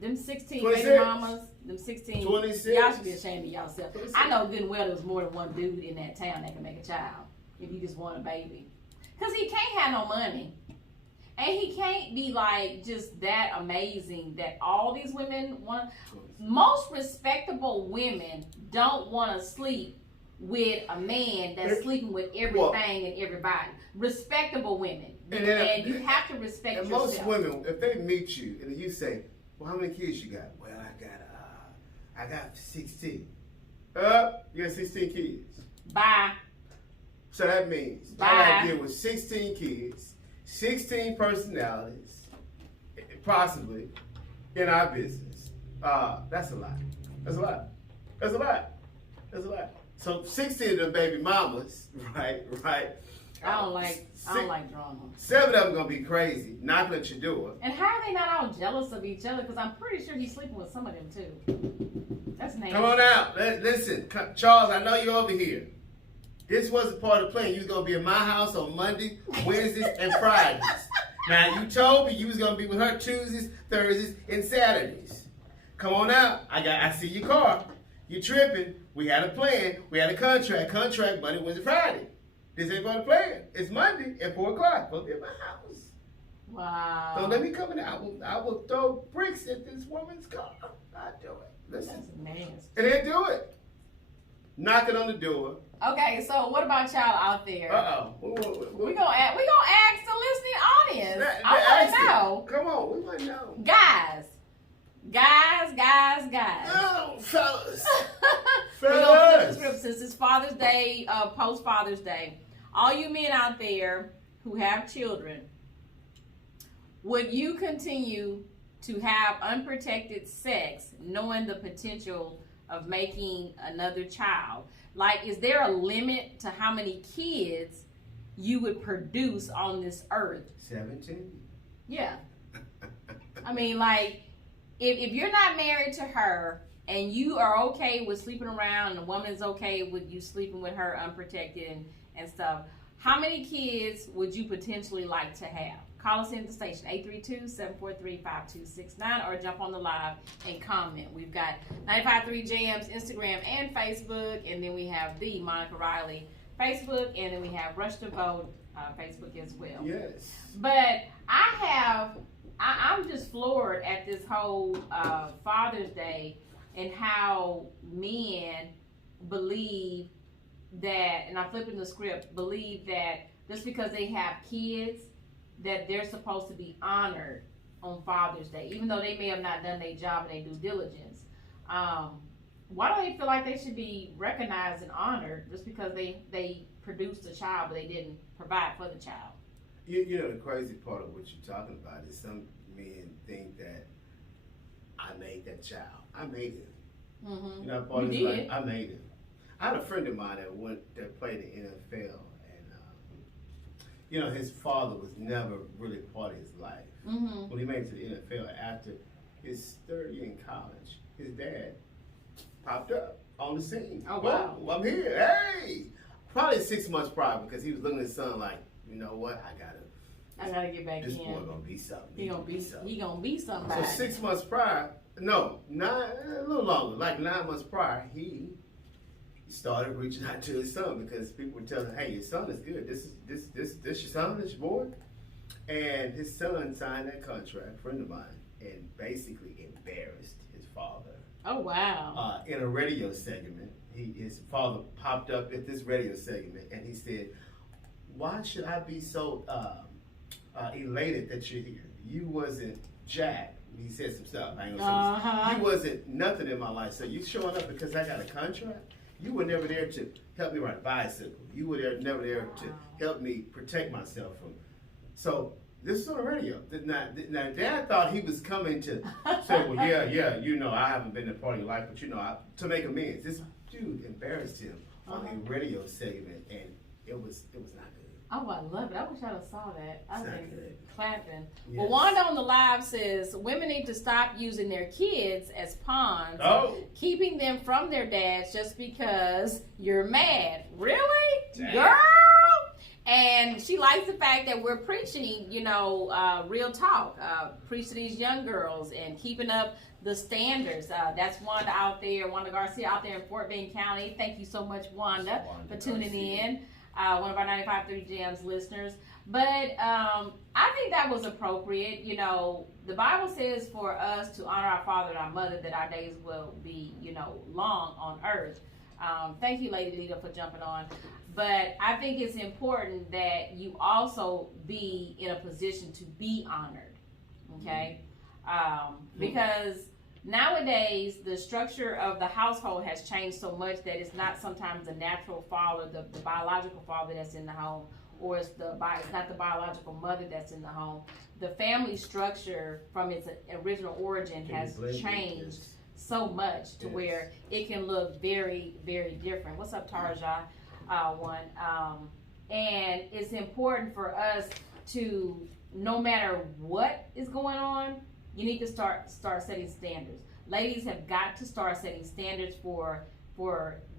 them 16 26. baby mamas. Them 16. 26. Y'all should be ashamed of yourself. 26. I know good and well there's more than one dude in that town that can make a child if you just want a baby. Because he can't have no money. And he can't be like just that amazing that all these women want. Most respectable women don't want to sleep with a man that's sleeping with everything and everybody. Respectable women. And you have to respect yourself. Most women, if they meet you and you say, well, how many kids you got? Well, I got 16. You got 16 kids. Bye. So that means you got to deal with 16 kids, 16 personalities, possibly, in our business. That's a lot. That's a lot. That's a lot. That's a lot. So 16 of them baby mamas, right? I don't like drama. 7 of them gonna be crazy, knocking at your door. And how are they not all jealous of each other? Because I'm pretty sure he's sleeping with some of them too. That's nasty. Come on out. Listen, Charles, I know you're over here. This wasn't part of the plan. You was gonna be in my house on Monday, Wednesdays, and Fridays. Now you told me you was gonna be with her Tuesdays, Thursdays, and Saturdays. Come on out. I see your car. You tripping. We had a plan. We had a contract. Contract Monday, Wednesday, Friday. This ain't part of the plan. It's Monday at 4 o'clock. Supposed to be at my house. Wow. Don't let me come in. I will throw bricks at this woman's car. I'll do it. Listen. That's nasty. And they do it. Knocking on the door. Okay, so what about y'all out there? We gonna ask the listening audience. I want to know. Come on, we want to know. Guys. Oh, fellas. We're gonna flip the script since it's Father's Day, post Father's Day. All you men out there who have children, would you continue to have unprotected sex knowing the potential of making another child? Like, is there a limit to how many kids you would produce on this earth? 17. Yeah. I mean, like, if you're not married to her and you are okay with sleeping around and the woman is okay with you sleeping with her unprotected and stuff, how many kids would you potentially like to have? Call us in at the station, 832-743-5269, or jump on the live and comment. We've got 95.3 Jamz, Instagram and Facebook, and then we have the Monica Riley Facebook, and then we have Rush to Vote Facebook as well. Yes. But I'm just floored at this whole Father's Day and how men believe that, and I'm flipping the script, believe that just because they have kids, that they're supposed to be honored on Father's Day, even though they may have not done their job and their due diligence. Why do they feel like they should be recognized and honored just because they produced a child but they didn't provide for the child? You know, the crazy part of what you're talking about is some men think that I made that child. I made him. Mm-hmm. You know, part you of did. Like, I made him. I had a friend of mine that played in the NFL, and you know, his father was never really part of his life. Mm-hmm. When he made it to the NFL after his third year in college, his dad popped up on the scene. Oh, wow. Well, I'm here. Hey! Probably 6 months prior, because he was looking at his son like, you know what, I gotta get back this in. This boy gonna be something. He gonna be somebody. So 6 months prior, a little longer, like 9 months prior, he he started reaching out to his son because people were telling him, hey, your son is good. This your son, this your boy? And his son signed that contract, a friend of mine, and basically embarrassed his father. Oh, wow. In a radio segment. His father popped up at this radio segment and he said, why should I be so elated that you're here? You wasn't Jack. He said some stuff. I ain't gonna say this. You wasn't nothing in my life. So you showing up because I got a contract? You were never there to help me ride a bicycle. You were never there to help me protect myself from. So this is on the radio. Now, Dad thought he was coming to say, well, yeah, you know, I haven't been a part of your life, but you know, to make amends. This dude embarrassed him on a radio segment, and it was not good. Oh, I love it. I wish I'd have saw that. I think clapping. Yes. Well, Wanda on the live says women need to stop using their kids as pawns, keeping them from their dads just because you're mad. Really? Damn. Girl? And she likes the fact that we're preaching, you know, real talk, preach to these young girls and keeping up the standards. That's Wanda out there, Wanda Garcia out there in Fort Bend County. Thank you so much, Wanda for tuning in. One of our 95.3 Jamz listeners. But I think that was appropriate. You know, the Bible says for us to honor our father and our mother that our days will be, you know, long on earth. Thank you, Lady Lita, for jumping on. But I think it's important that you also be in a position to be honored, okay? Because nowadays, the structure of the household has changed so much that it's not sometimes the natural father, the biological father that's in the home, or it's not the biological mother that's in the home. The family structure from its original origin has changed so much to where it can look very, very different. What's up, Tarja? And it's important for us to, no matter what is going on, you need to start setting standards. Ladies have got to start setting standards for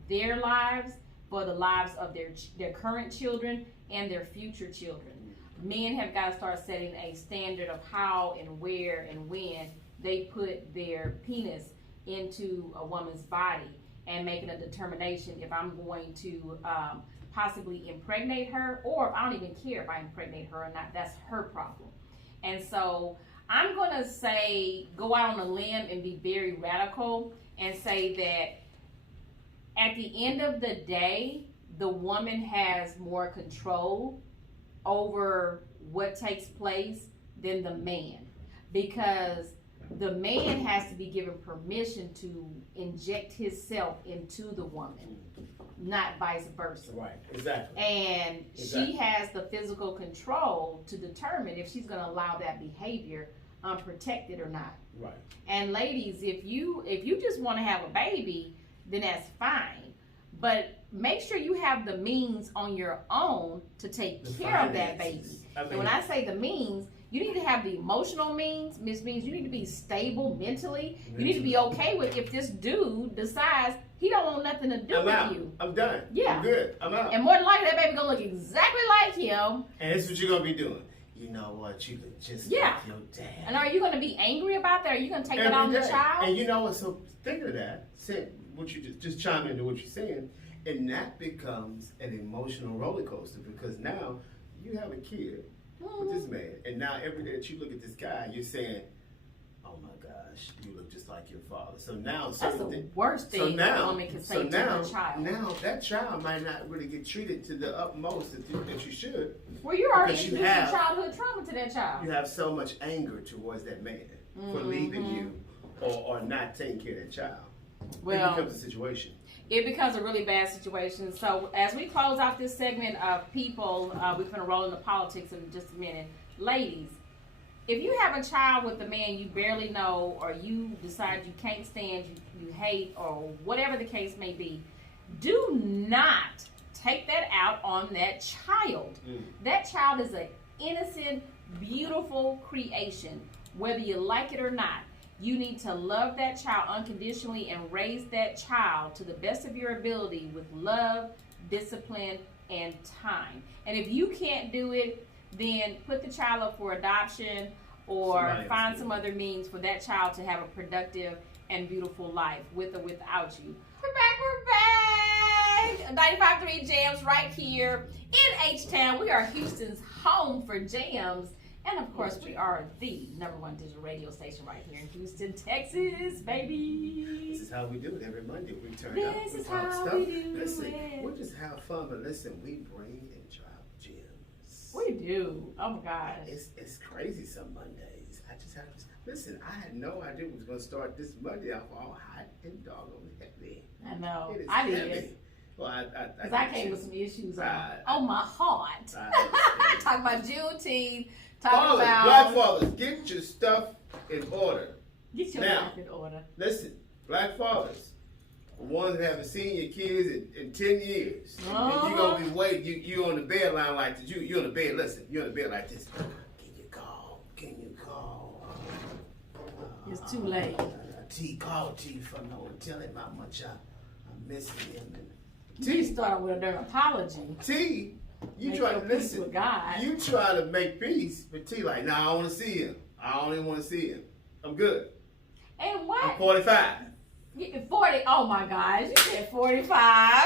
their lives, for the lives of their current children and their future children. Men have got to start setting a standard of how and where and when they put their penis into a woman's body and making a determination if I'm going to possibly impregnate her, or if I don't even care if I impregnate her or not. That's her problem. And so I'm going to say, go out on a limb and be very radical and say that at the end of the day, the woman has more control over what takes place than the man, because the man has to be given permission to inject himself into the woman, not vice versa. Right, exactly. And she has the physical control to determine if she's going to allow that behavior unprotected or not. Right. And ladies, if you just want to have a baby, then that's fine. But make sure you have the means on your own to take care of that baby. And when I say the means, you need to have the emotional means. This means you need to be stable mentally. You need to be okay with if this dude decides he don't want nothing to do with you. I'm done. Yeah. I'm good. I'm out. And more than likely, that baby gonna look exactly like him. And this is what you're gonna be doing. You know what? You look just like your dad. And are you gonna be angry about that? Are you gonna take that on the child? And you know what? So think of that. Say what you just chime into what you're saying, and that becomes an emotional roller coaster, because now you have a kid with this man, and now every day that you look at this guy, you're saying, "Oh my gosh, you look just like your father." So now that's the worst thing a woman can say to her child. Now that child might not really get treated to the utmost that you should. Well, you're already introducing childhood trauma to that child. You have so much anger towards that man for leaving you or not taking care of that child. Well, it becomes a situation. It becomes a really bad situation. So as we close out this segment of people, we're going to roll into politics in just a minute. Ladies, if you have a child with a man you barely know, or you decide you can't stand, you hate, or whatever the case may be, do not take that out on that child. That child is an innocent, beautiful creation, whether you like it or not. You need to love that child unconditionally and raise that child to the best of your ability with love, discipline, and time. And if you can't do it, then put the child up for adoption or find some other means for that child to have a productive and beautiful life with or without you. We're back. back. 95.3 Jamz right here in H-Town. We are Houston's home for Jamz. And of course, we are the #1 digital radio station right here in Houston, Texas, baby. This is how we do it every Monday. We turn up. This is how we do it. We just have fun, but listen, we bring and drop gems. We do. Oh my gosh. It's crazy some Mondays. I just have to listen. I had no idea we was gonna start this Monday off all hot and doggone heavy. I know. It is I heavy. did. Well, Because I came with some issues on my heart. Talk about Juneteenth. Talk about Black fathers, get your stuff in order. Get your life in order. Listen, black fathers, the ones that haven't seen your kids in 10 years. And you're going to be waiting. You on the bed line like this. You on the bed, listen, you're on the bed like this. Can you call? Can you call? It's too late. Call T for no. Tell him how much I'm missing him. You start with an apology. T, you try to listen. With God. You try to make peace, but T like, nah, I don't want to see him. I don't even want to see him. I'm good. And what? I'm 45. 40. Oh my gosh, you said 45.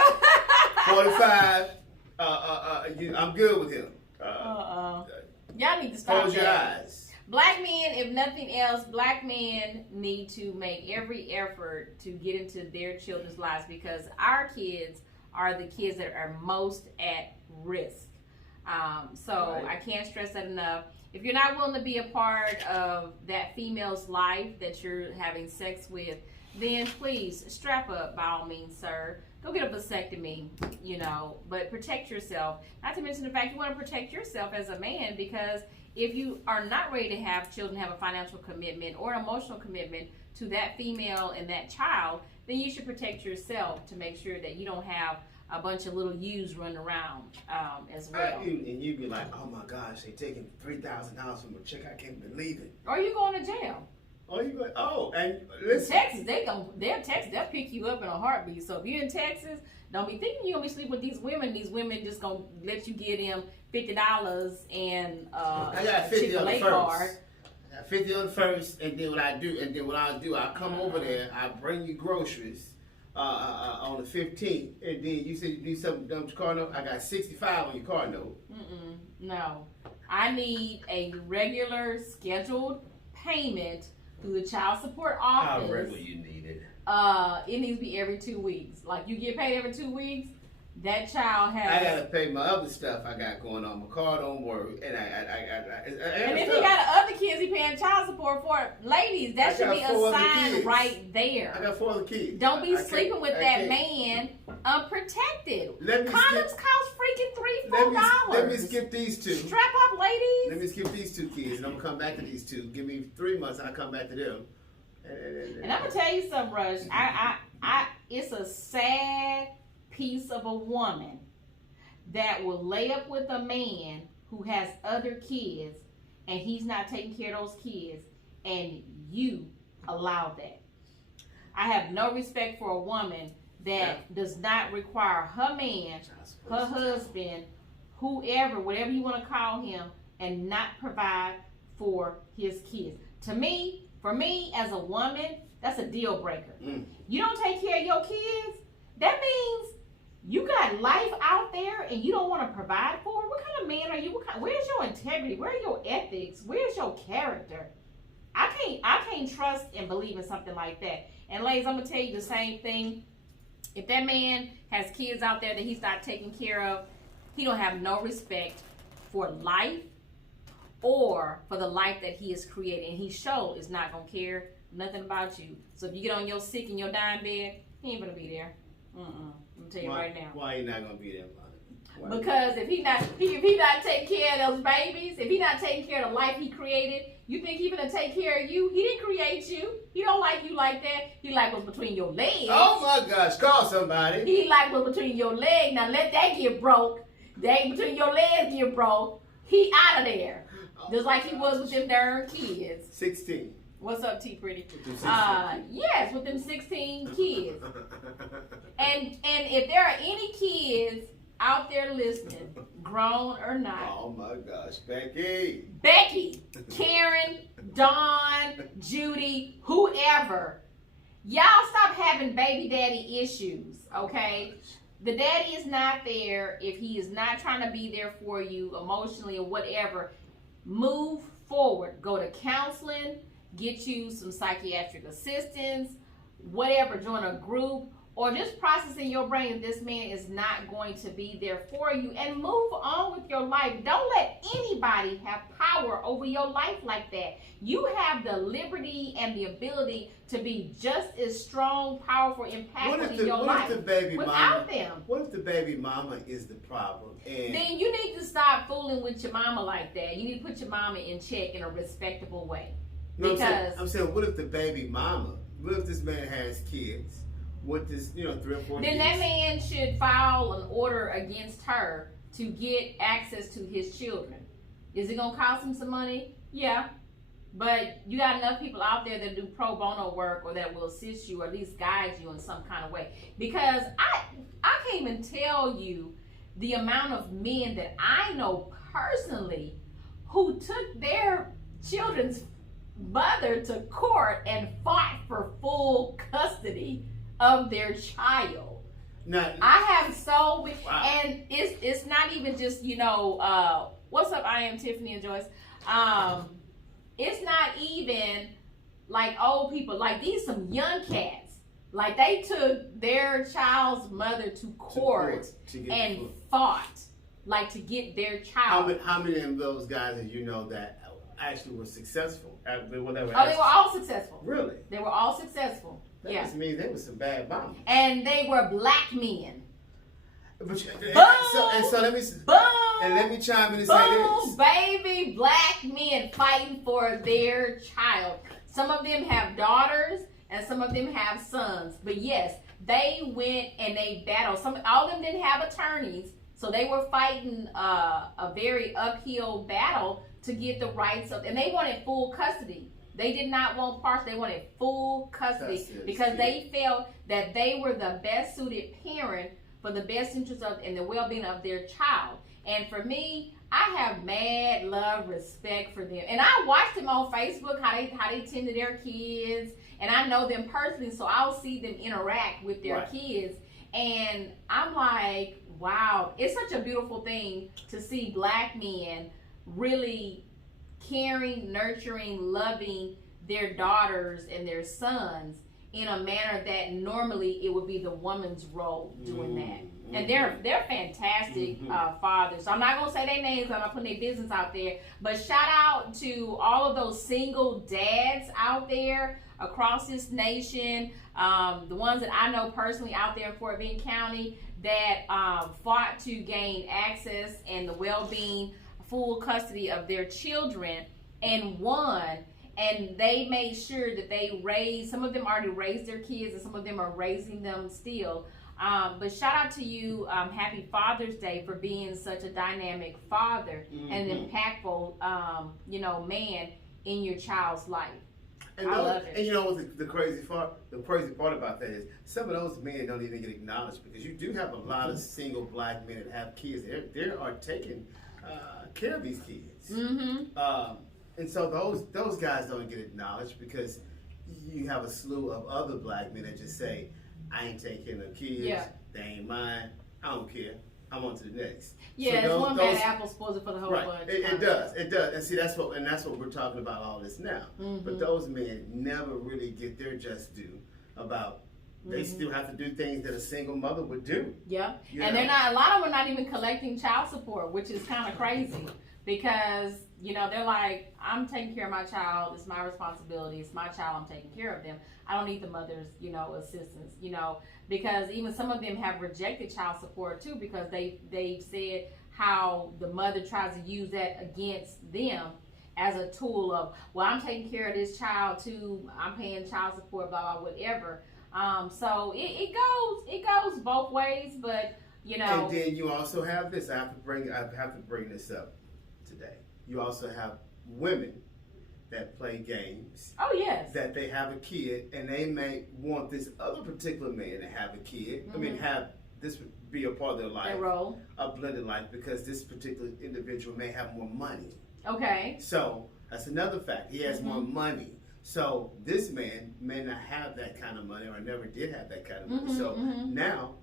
45. I'm good with him. Y'all need to stop. Close your eyes. Black men, if nothing else, black men need to make every effort to get into their children's lives because our kids are the kids that are most at risk. So I can't stress that enough. If you're not willing to be a part of that female's life that you're having sex with, then please strap up by all means, sir. Go get a vasectomy, but protect yourself. Not to mention the fact you want to protect yourself as a man because if you are not ready to have children, have a financial commitment or an emotional commitment to that female and that child, then you should protect yourself to make sure that you don't have a bunch of little yous running around as well. And you'd be like, oh my gosh, they taking $3,000 from a check. I can't believe it. Or you going to jail. And listen. Texas, they'll pick you up in a heartbeat. So if you're in Texas, don't be thinking you're gonna be sleeping with these women. These women just gonna let you get them $50 and I got 50 on the Chick-fil-A first. card. I got 50 on the first, and then what I do, I come over there, I bring you groceries on the 15th, and then you said you need something done with your car note. I got 65 on your car note. No, I need a regular scheduled payment through the child support office. How regular you need it? It needs to be every 2 weeks. Like you get paid every 2 weeks. That child has. I gotta pay my other stuff I got going on. My car don't work, and and if he got other kids, he paying child support for. Ladies, that should be a sign right there. I got 4 other kids. Don't be sleeping with that man unprotected. Condoms cost freaking $3-4. Let me skip these 2. Strap up, ladies. Let me skip these 2 kids, and I'm gonna come back to these 2. Give me 3 months, and I come back to them. And I'm gonna tell you something, Rush. It's a sad piece of a woman that will lay up with a man who has other kids and he's not taking care of those kids and you allow that. I have no respect for a woman that does not require her man, her husband, whoever, whatever you want to call him, and not provide for his kids. For me as a woman, that's a deal breaker. You don't take care of your kids, that means you got life out there and you don't want to provide for it. What kind of man are you? Where's your integrity? Where are your ethics? Where's your character? I can't trust and believe in something like that. And ladies, I'm gonna tell you the same thing. If that man has kids out there that he's not taking care of, he don't have no respect for life or for the life that he has created. And he sure is not gonna care nothing about you. So if you get on your sick and your dying bed, he ain't gonna be there. I'm gonna tell you right now. Why he not gonna be there, Monica? Because if he not taking care of those babies, if he not taking care of the life he created, you think he gonna take care of you? He didn't create you. He don't like you like that. He like what's between your legs. Oh my gosh, call somebody. He like what's between your legs. Now let that get broke. That between your legs get broke. He out of there. Just like he was with them darn kids. 16. What's up, T Pretty? Yes, with them 16 kids. And if there are any kids out there listening, grown or not. Oh my gosh, Becky, Karen, Dawn, Judy, whoever. Y'all stop having baby daddy issues, okay? the daddy is not there, if he is not trying to be there for you emotionally or whatever, move forward. Go to counseling, get you some psychiatric assistance, whatever, join a group, or just process in your brain that this man is not going to be there for you, and move on with your life. Don't let anybody have power over your life like that. You have the liberty and the ability to be just as strong, powerful, impactful in your life without them. What if the baby mama is the problem? And then you need to stop fooling with your mama like that. You need to put your mama in check in a respectable way. No, I'm saying, what if the baby mama, what if this man has kids? With this, 3 or 4 then kids? That man should file an order against her to get access to his children. Is it going to cost him some money? Yeah. But you got enough people out there that do pro bono work or that will assist you or at least guide you in some kind of way. Because I can't even tell you the amount of men that I know personally who took their children's mother to court and fought for full custody of their child. Now, I have so many, wow. And it's not even just, what's up, I am Tiffany and Joyce. It's not even like old people, like these some young cats. Like they took their child's mother to court and fought, like to get their child. How many of those guys that you know that actually were successful? They were all successful. Really? They were all successful. That just means they were some bad bombers. And they were black men. But Boom! Let me chime in and say this. Baby, black men fighting for their child. Some of them have daughters and some of them have sons. But yes, they went and they battled. All of them didn't have attorneys, so they were fighting a very uphill battle to get the rights of, and they wanted full custody. They did not want parts. They wanted full custody because they felt that they were the best suited parent for the best interest of and the well-being of their child. And for me, I have mad love, respect for them. And I watch them on Facebook, how they tend to their kids. And I know them personally, so I'll see them interact with their kids. And I'm like, wow, it's such a beautiful thing to see black men really caring, nurturing, loving their daughters and their sons in a manner that normally it would be the woman's role doing that. And they're fantastic fathers. So I'm not gonna say their names, I'm not putting their business out there, but shout out to all of those single dads out there across this nation, the ones that I know personally out there in Fort Bend County that fought to gain access and the well-being, full custody of their children and won. And they made sure that they raised, some of them already raised their kids and some of them are raising them still. But shout out to you, happy Father's Day for being such a dynamic father and an impactful, man in your child's life. And I love it. And you know what the crazy part about that is some of those men don't even get acknowledged because you do have a lot of single black men that have kids. They are taking care of these kids. And so those guys don't get acknowledged because you have a slew of other black men that just say, I ain't taking the kids. Yeah. They ain't mine. I don't care. I'm on to the next. Yeah, so it's one bad apple spoils it for the whole bunch. It does. And see, that's what we're talking about all this now. But those men never really get their just due about. They still have to do things that a single mother would do. Yeah, and they're not. A lot of them are not even collecting child support, which is kind of crazy because they're like, I'm taking care of my child. It's my responsibility. It's my child. I'm taking care of them. I don't need the mother's, assistance. Because even some of them have rejected child support too because they've said how the mother tries to use that against them as a tool of, well, I'm taking care of this child too. I'm paying child support, blah blah, whatever. So it goes both ways, but And then you also have this. I have to bring this up today. You also have women that play games. Oh yes. That they have a kid, and they may want this other particular man to have a kid. I mean, have this be a part of their life, their role, a blended life, because this particular individual may have more money. Okay. So that's another fact. He has more money. So this man may not have that kind of money or never did have that kind of money. So now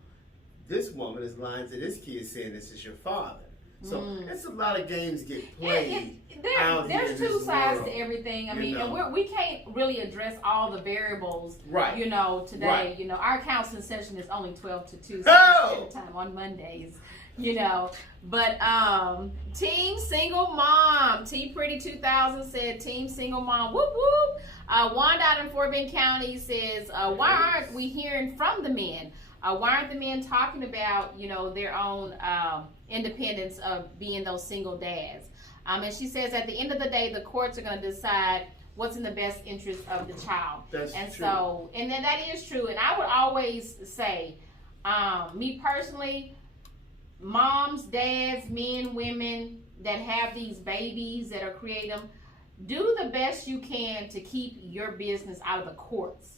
this woman is lying to this kid saying this is your father. So it's a lot of games get played. There's two sides to everything. I mean, and we can't really address all the variables. Right. You know, today. Right. You know, our counseling session is only 12 to 2 Oh! time on Mondays. You know, but Team Single Mom, T Pretty 2000 said Team Single Mom. Whoop whoop. Wanda out in Fort Bend County says, why aren't we hearing from the men? Why aren't the men talking about, you know, their own independence of being those single dads? And she says at the end of the day, the courts are going to decide what's in the best interest of the child. That's and true. So, and then that is true. And I would always say, me personally, moms, dads, men, women that have these babies that are creating, do the best you can to keep your business out of the courts,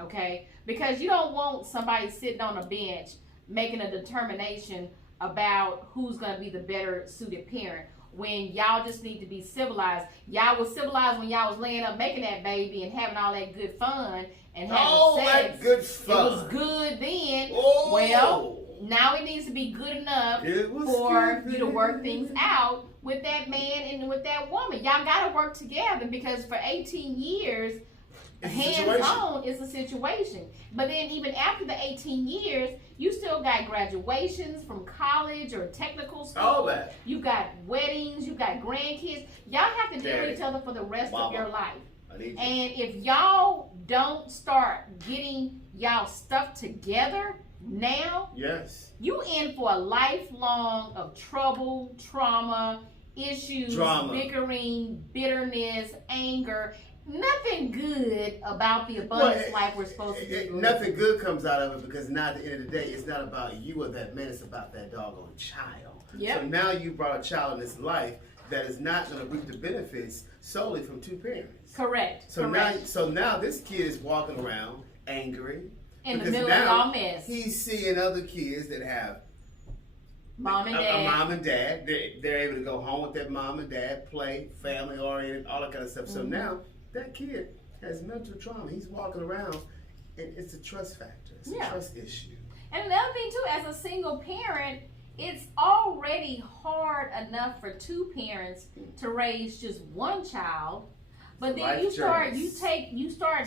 okay? Because you don't want somebody sitting on a bench making a determination about who's going to be the better suited parent when y'all just need to be civilized. Y'all was civilized when y'all was laying up making that baby and having all that good fun and having sex. That good fun. It was good then. Oh. Well, now it needs to be good enough for you to work things out with that man and with that woman. Y'all got to work together because for 18 years, hands-on is a situation. But then even after the 18 years, you still got graduations from college or technical school. All that. You got weddings. You got grandkids. Y'all have to deal with each other for the rest of your life. And if y'all don't start getting y'all stuff together now, yes, you in for a lifelong of trouble, trauma, issues, bickering, bitterness, anger. Nothing good about the abundance life we're supposed to be. Nothing good comes out of it because now at the end of the day, it's not about you or that man, it's about that doggone child. Yep. So now you brought a child in this life that is not going to reap the benefits solely from two parents. Correct. So now this kid is walking around angry. In the middle of all mess. He's seeing other kids that have mom and dad. A mom and dad. They're able to go home with their mom and dad, play, family oriented, all that kind of stuff. So now that kid has mental trauma. He's walking around, and it's a trust factor. It's a trust issue. And another thing too, as a single parent, it's already hard enough for two parents to raise just one child. But then you start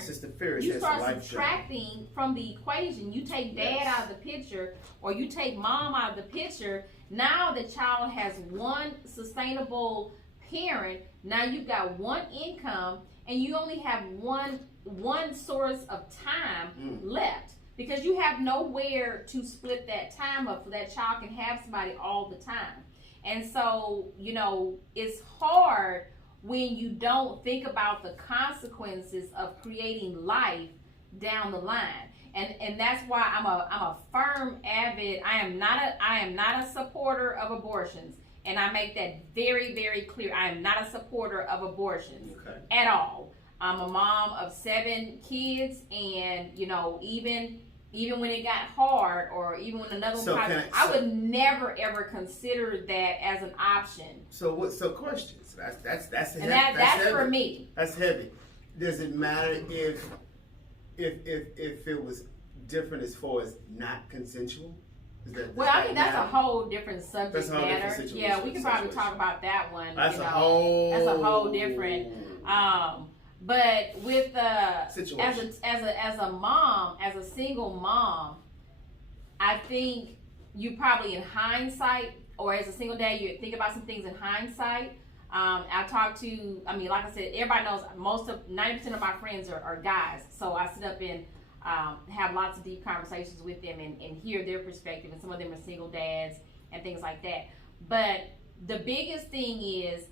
subtracting from the equation. You take dad out of the picture, or you take mom out of the picture. Now the child has one sustainable parent. Now you've got one income, and you only have one source of time left because you have nowhere to split that time up so that child can have somebody all the time. And so, you know, it's hard when you don't think about the consequences of creating life down the line. And that's why I'm a firm avid. I am not a supporter of abortions. And I make that very, very clear. I am not a supporter of abortions at all. I'm a mom of 7 kids, and you know, even when it got hard, or even when another one, I would never ever consider that as an option. So questions. That's and that's heavy. for me. That's heavy. Does it matter if it was different as far as not consensual? I think that's a whole different subject matter. Yeah, we can probably talk about that one. That's a whole different. But with as a mom, as a single mom, I think you probably in hindsight, or as a single dad, you think about some things in hindsight. Like I said, everybody knows 90% of my friends are guys, so I sit up and have lots of deep conversations with them and hear their perspective, and some of them are single dads and things like that. But the biggest thing is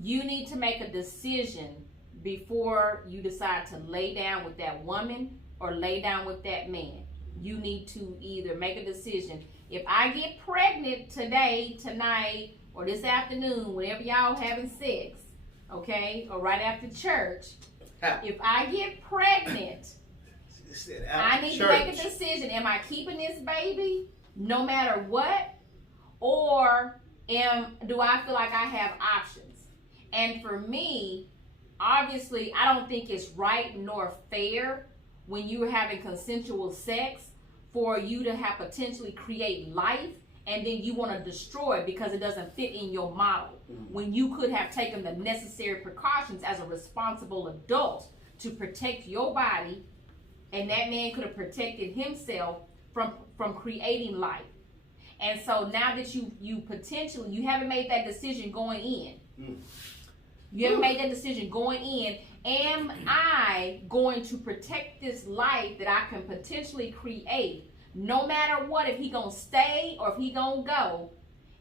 you need to make a decision before you decide to lay down with that woman or lay down with that man. You need to either make a decision. If I get pregnant today, tonight, or this afternoon, whenever y'all having sex, okay, or right after church, if I get pregnant, I need to make a decision. Am I keeping this baby no matter what? Or do I feel like I have options? And for me, obviously, I don't think it's right nor fair when you're having consensual sex for you to have potentially create life, and then you want to destroy it because it doesn't fit in your model. When you could have taken the necessary precautions as a responsible adult to protect your body, and that man could have protected himself from creating life. And so now that you potentially, you haven't made that decision going in. You haven't made that decision going in. Am I going to protect this life that I can potentially create? No matter what, if he gonna stay or if he gonna go,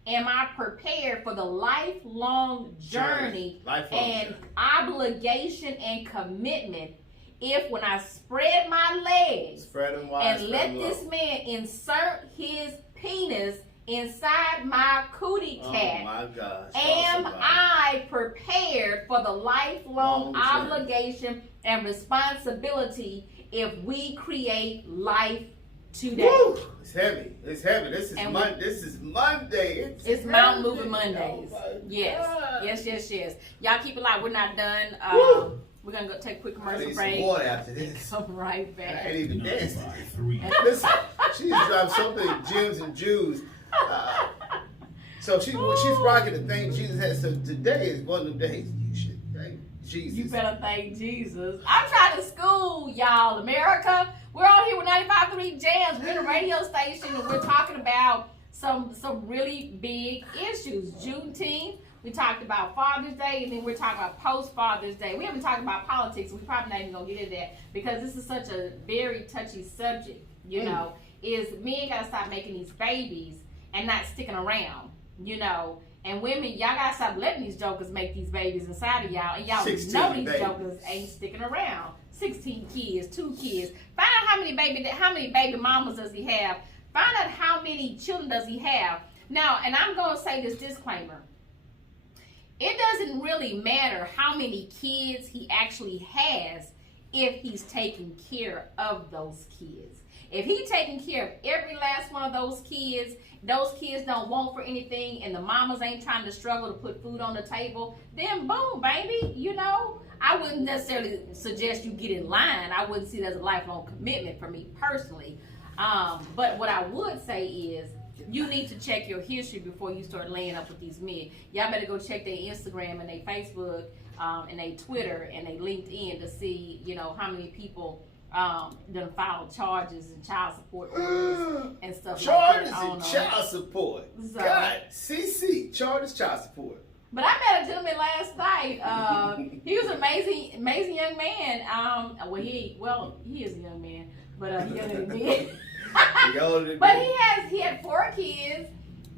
am I prepared for the lifelong journey and obligation and commitment? If when I spread my legs and let this man insert his penis inside my cootie cat, oh my gosh, am I prepared for the lifelong obligation and responsibility if we create life today? Woo! It's heavy. It's heavy. This is Monday. It's Mount Moving Mondays. Yes. Y'all keep it live. We're not done. We're gonna go take a quick commercial break. Some water after this. Come right back. I ain't even danced. Listen, she's driving something Jamz and Jews. So she's rocking the thing Jesus has. So today is one of the days you should thank Jesus. You better thank Jesus. I'm trying to school y'all, America. We're on here with 95.3 Jamz. We're in a radio station and we're talking about some really big issues. Juneteenth. We talked about Father's Day, and then we're talking about post-Father's Day. We haven't talked about politics. We're probably not even going to get into that because this is such a very touchy subject, you know, is men got to stop making these babies and not sticking around, you know. And women, y'all got to stop letting these jokers make these babies inside of y'all. And y'all know these jokers ain't sticking around. 16 kids, 2 kids. Find out how many baby mamas does he have. Find out how many children does he have. Now, and I'm going to say this disclaimer. It doesn't really matter how many kids he actually has if he's taking care of those kids. If he's taking care of every last one of those kids don't want for anything, and the mamas ain't trying to struggle to put food on the table, then boom, baby, you know, I wouldn't necessarily suggest you get in line. I wouldn't see it as a lifelong commitment for me personally. But what I would say is, you need to check your history before you start laying up with these men. Y'all better go check their Instagram and their Facebook and their Twitter and their LinkedIn to see, you know, how many people done filed charges and child support orders and stuff like that. Charges and child support. So, God, CC, charges, child support. But I met a gentleman last night. He was an amazing young man. He is a young man, but he younger than me. But he had 4 kids,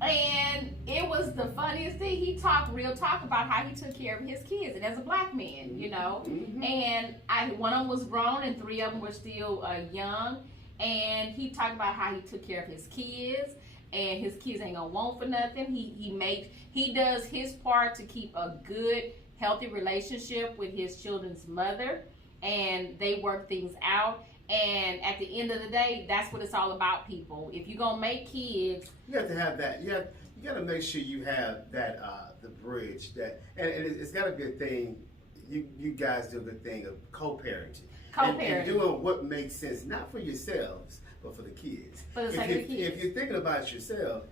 and it was the funniest thing. He talked real talk about how he took care of his kids, and as a black man, you know. And one of them was grown, and 3 of them were still young. And he talked about how he took care of his kids, and his kids ain't gonna want for nothing. He does his part to keep a good, healthy relationship with his children's mother, and they work things out. And at the end of the day, that's what it's all about, people. If you're going to make kids, you have to have that. You got to make sure you have that, the bridge. And it's got to be a thing. You guys do a good thing of co-parenting. And doing what makes sense, not for yourselves, but for the kids. For the sake of the kids. If you're thinking about yourself,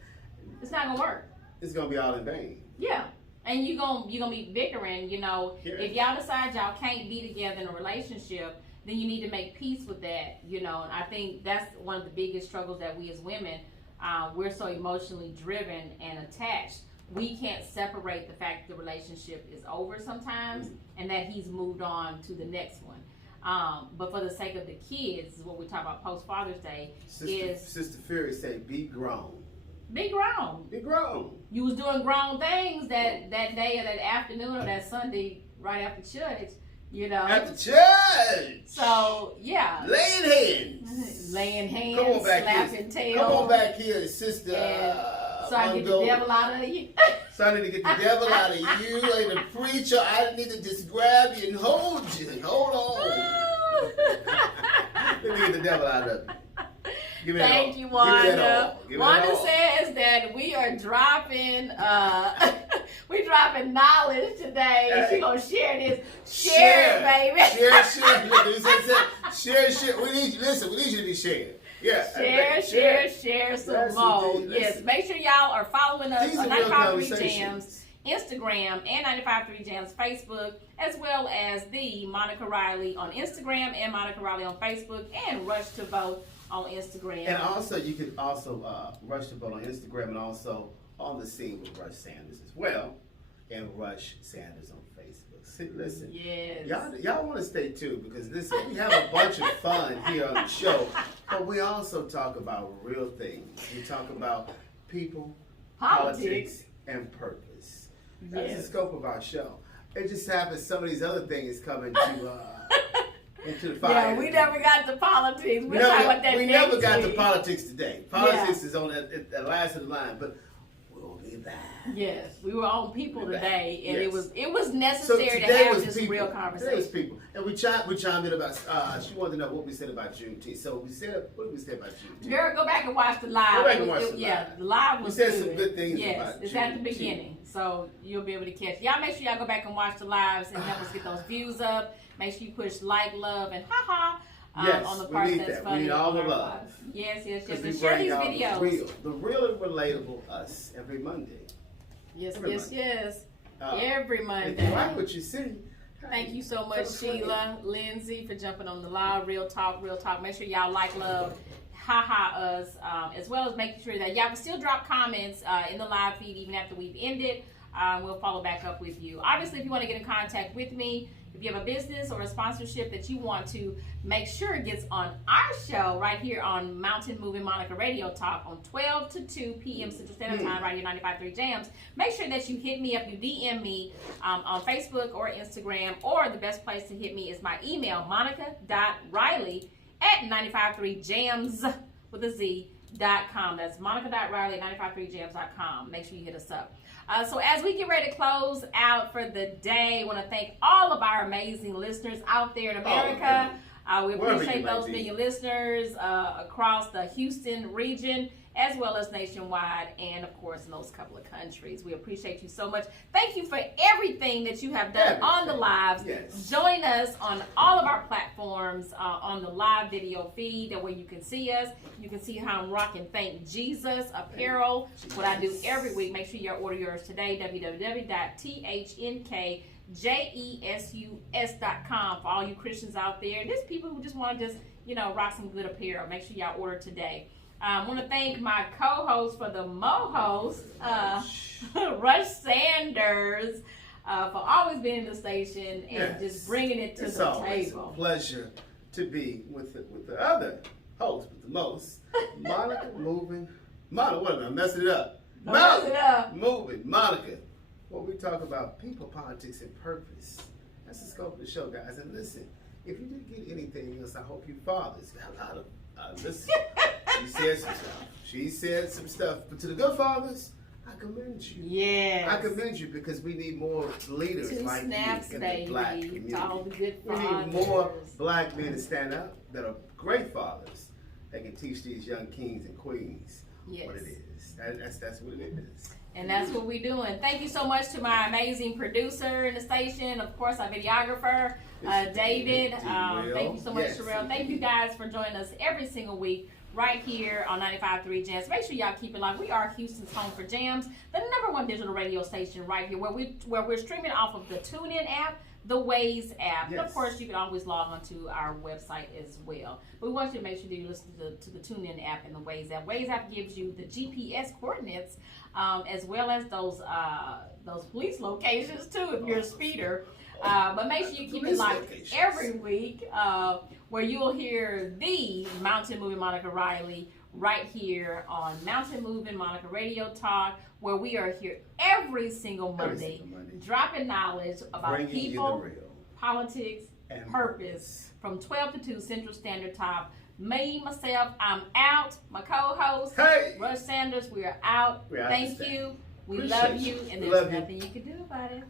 it's not going to work. It's going to be all in vain. Yeah. And you're gonna be bickering, you know. Yeah. If y'all decide y'all can't be together in a relationship, then you need to make peace with that, you know. And I think that's one of the biggest struggles that we as women, we're so emotionally driven and attached. We can't separate the fact that the relationship is over sometimes and that he's moved on to the next one. But for the sake of the kids, is what we talk about post Father's Day. Sister Fury say, be grown. Be grown. Be grown. You was doing grown things that day or that afternoon or that Sunday right after church. You know, at the church. So yeah, laying hands, come on back slapping here. Come on back here, sister. So I get the devil out of you. So I need to get the devil out of you. And the preacher, I need to just grab you and hold you and hold on. Let me get the devil out of you. Thank you, Wanda. Wanda says that we are dropping knowledge today, and she's gonna share this. Share it, baby. Share. Look, share. We need you to be shared. Yeah. Share some Yes, more. indeed. Yes, Listen. make sure y'all are following us These on are real 953 conversations. Jamz Instagram and 953 Jamz Facebook, as well as the Monica Riley on Instagram and Monica Riley on Facebook, and Rush to Vote on Instagram. And also, you can also Rush to Vote on Instagram, and also on the scene with Rush Sanders as well, and Rush Sanders on Facebook. See, listen, Yes. y'all want to stay tuned, because listen, we have a bunch of fun here on the show, but we also talk about real things. We talk about people, politics, and purpose. That's the scope of our show. It just happens some of these other things come into the fire. Yeah, we never got to politics. We'll talk about that we next never got to week. politics today. Politics is on the last of the line, but we'll be back. Yes, we were on people today, and Yes. it was So necessary to today have was this people. real Today was conversation. people, and we chimed in about. She wanted to know what we said about Juneteenth. So we said, what did we say about Juneteenth? Girl, go back and watch the live. Go back and It was- watch the Yeah, live. the live We was said good. some good things Yes, about it's at the Juneteenth. beginning, so you'll be able to catch. Y'all make sure y'all go back and watch the lives and help us get those views up. Make sure you push like, love, and haha. Yes, On the we parts need that's that. We funny. need all the on our love. lives. Yes. Because we And share bring these out videos. the real and relatable us every Monday. Yes. every Monday. Yes. Uh, Every If you Monday. like what you see, Thank you so much, tell us what it Sheila, Lindsay, for jumping on the live. Real talk. Make sure y'all like, love, us, as well as making sure that y'all can still drop comments in the live feed even after we've ended. We'll follow back up with you. Obviously, if you want to get in contact with me, if you have a business or a sponsorship that you want to make sure it gets on our show right here on Mountain Moving Monica Radio Talk on 12 to 2 p.m. Central Standard Time right here 95.3 Jamz, make sure that you hit me up, you DM me on Facebook or Instagram, or the best place to hit me is my email, monica.riley@953jamz with a Z.com. That's monica.riley@953jamz.com. Make sure you hit us up. So as we get ready to close out for the day, I want to thank all of our amazing listeners out there in America. We appreciate those million listeners across the Houston region, as well as nationwide, and of course in those couple of countries. We appreciate you so much. Thank you for everything that you have done on the lives. Yes. Join us on all of our platforms on the live video feed, where you can see us. You can see how I'm rocking Thank Jesus apparel, what I do every week. Make sure you order yours today, www.thnkjesus.com, for all you Christians out there. And there's people who just want to rock some good apparel. Make sure y'all order today. I want to thank my co-host for the Mo-host, Rush Sanders, for always being in the station and just bringing it to the table. It's a pleasure to be with the other host, with the most, Monica Moving. Monica, what am I messing it up? Moving, Monica. When we talk about people, politics, and purpose, that's the scope of the show, guys. And listen, if you didn't get anything else, I hope you fathers got a lot of listen. She said some stuff. But to the good fathers, I commend you. Yes. I commend you, because we need more leaders like you in the black community. To all the good We fathers. need more black men to stand up that are great fathers that can teach these young kings and queens what it is. That's what it is. And that's what we're doing. Thank you so much to my amazing producer in the station, of course, our videographer, David. Thank you so much, Sherelle. Thank you guys for joining us every single week right here on 95.3 Jamz. Make sure y'all keep it locked. We are Houston's home for Jamz, the #1 digital radio station right here, where we're streaming off of the TuneIn app, the Waze app, and of course you can always log on to our website as well. But we want you to make sure that you listen to the TuneIn app and the Waze app. Waze app gives you the GPS coordinates, as well as those police locations too if you're a speeder. But make sure you keep it locked every week, where you'll hear the Mountain Moving Monica Riley right here on Mountain Moving Monica Radio Talk, where we are here every single Monday. Dropping knowledge about Bringing people, you the real politics, and purpose from 12 to 2 Central Standard Time. Me, myself, I'm out. My co-host, Rush Sanders, we are out. Thank you. We love you, and there's nothing you can do about it.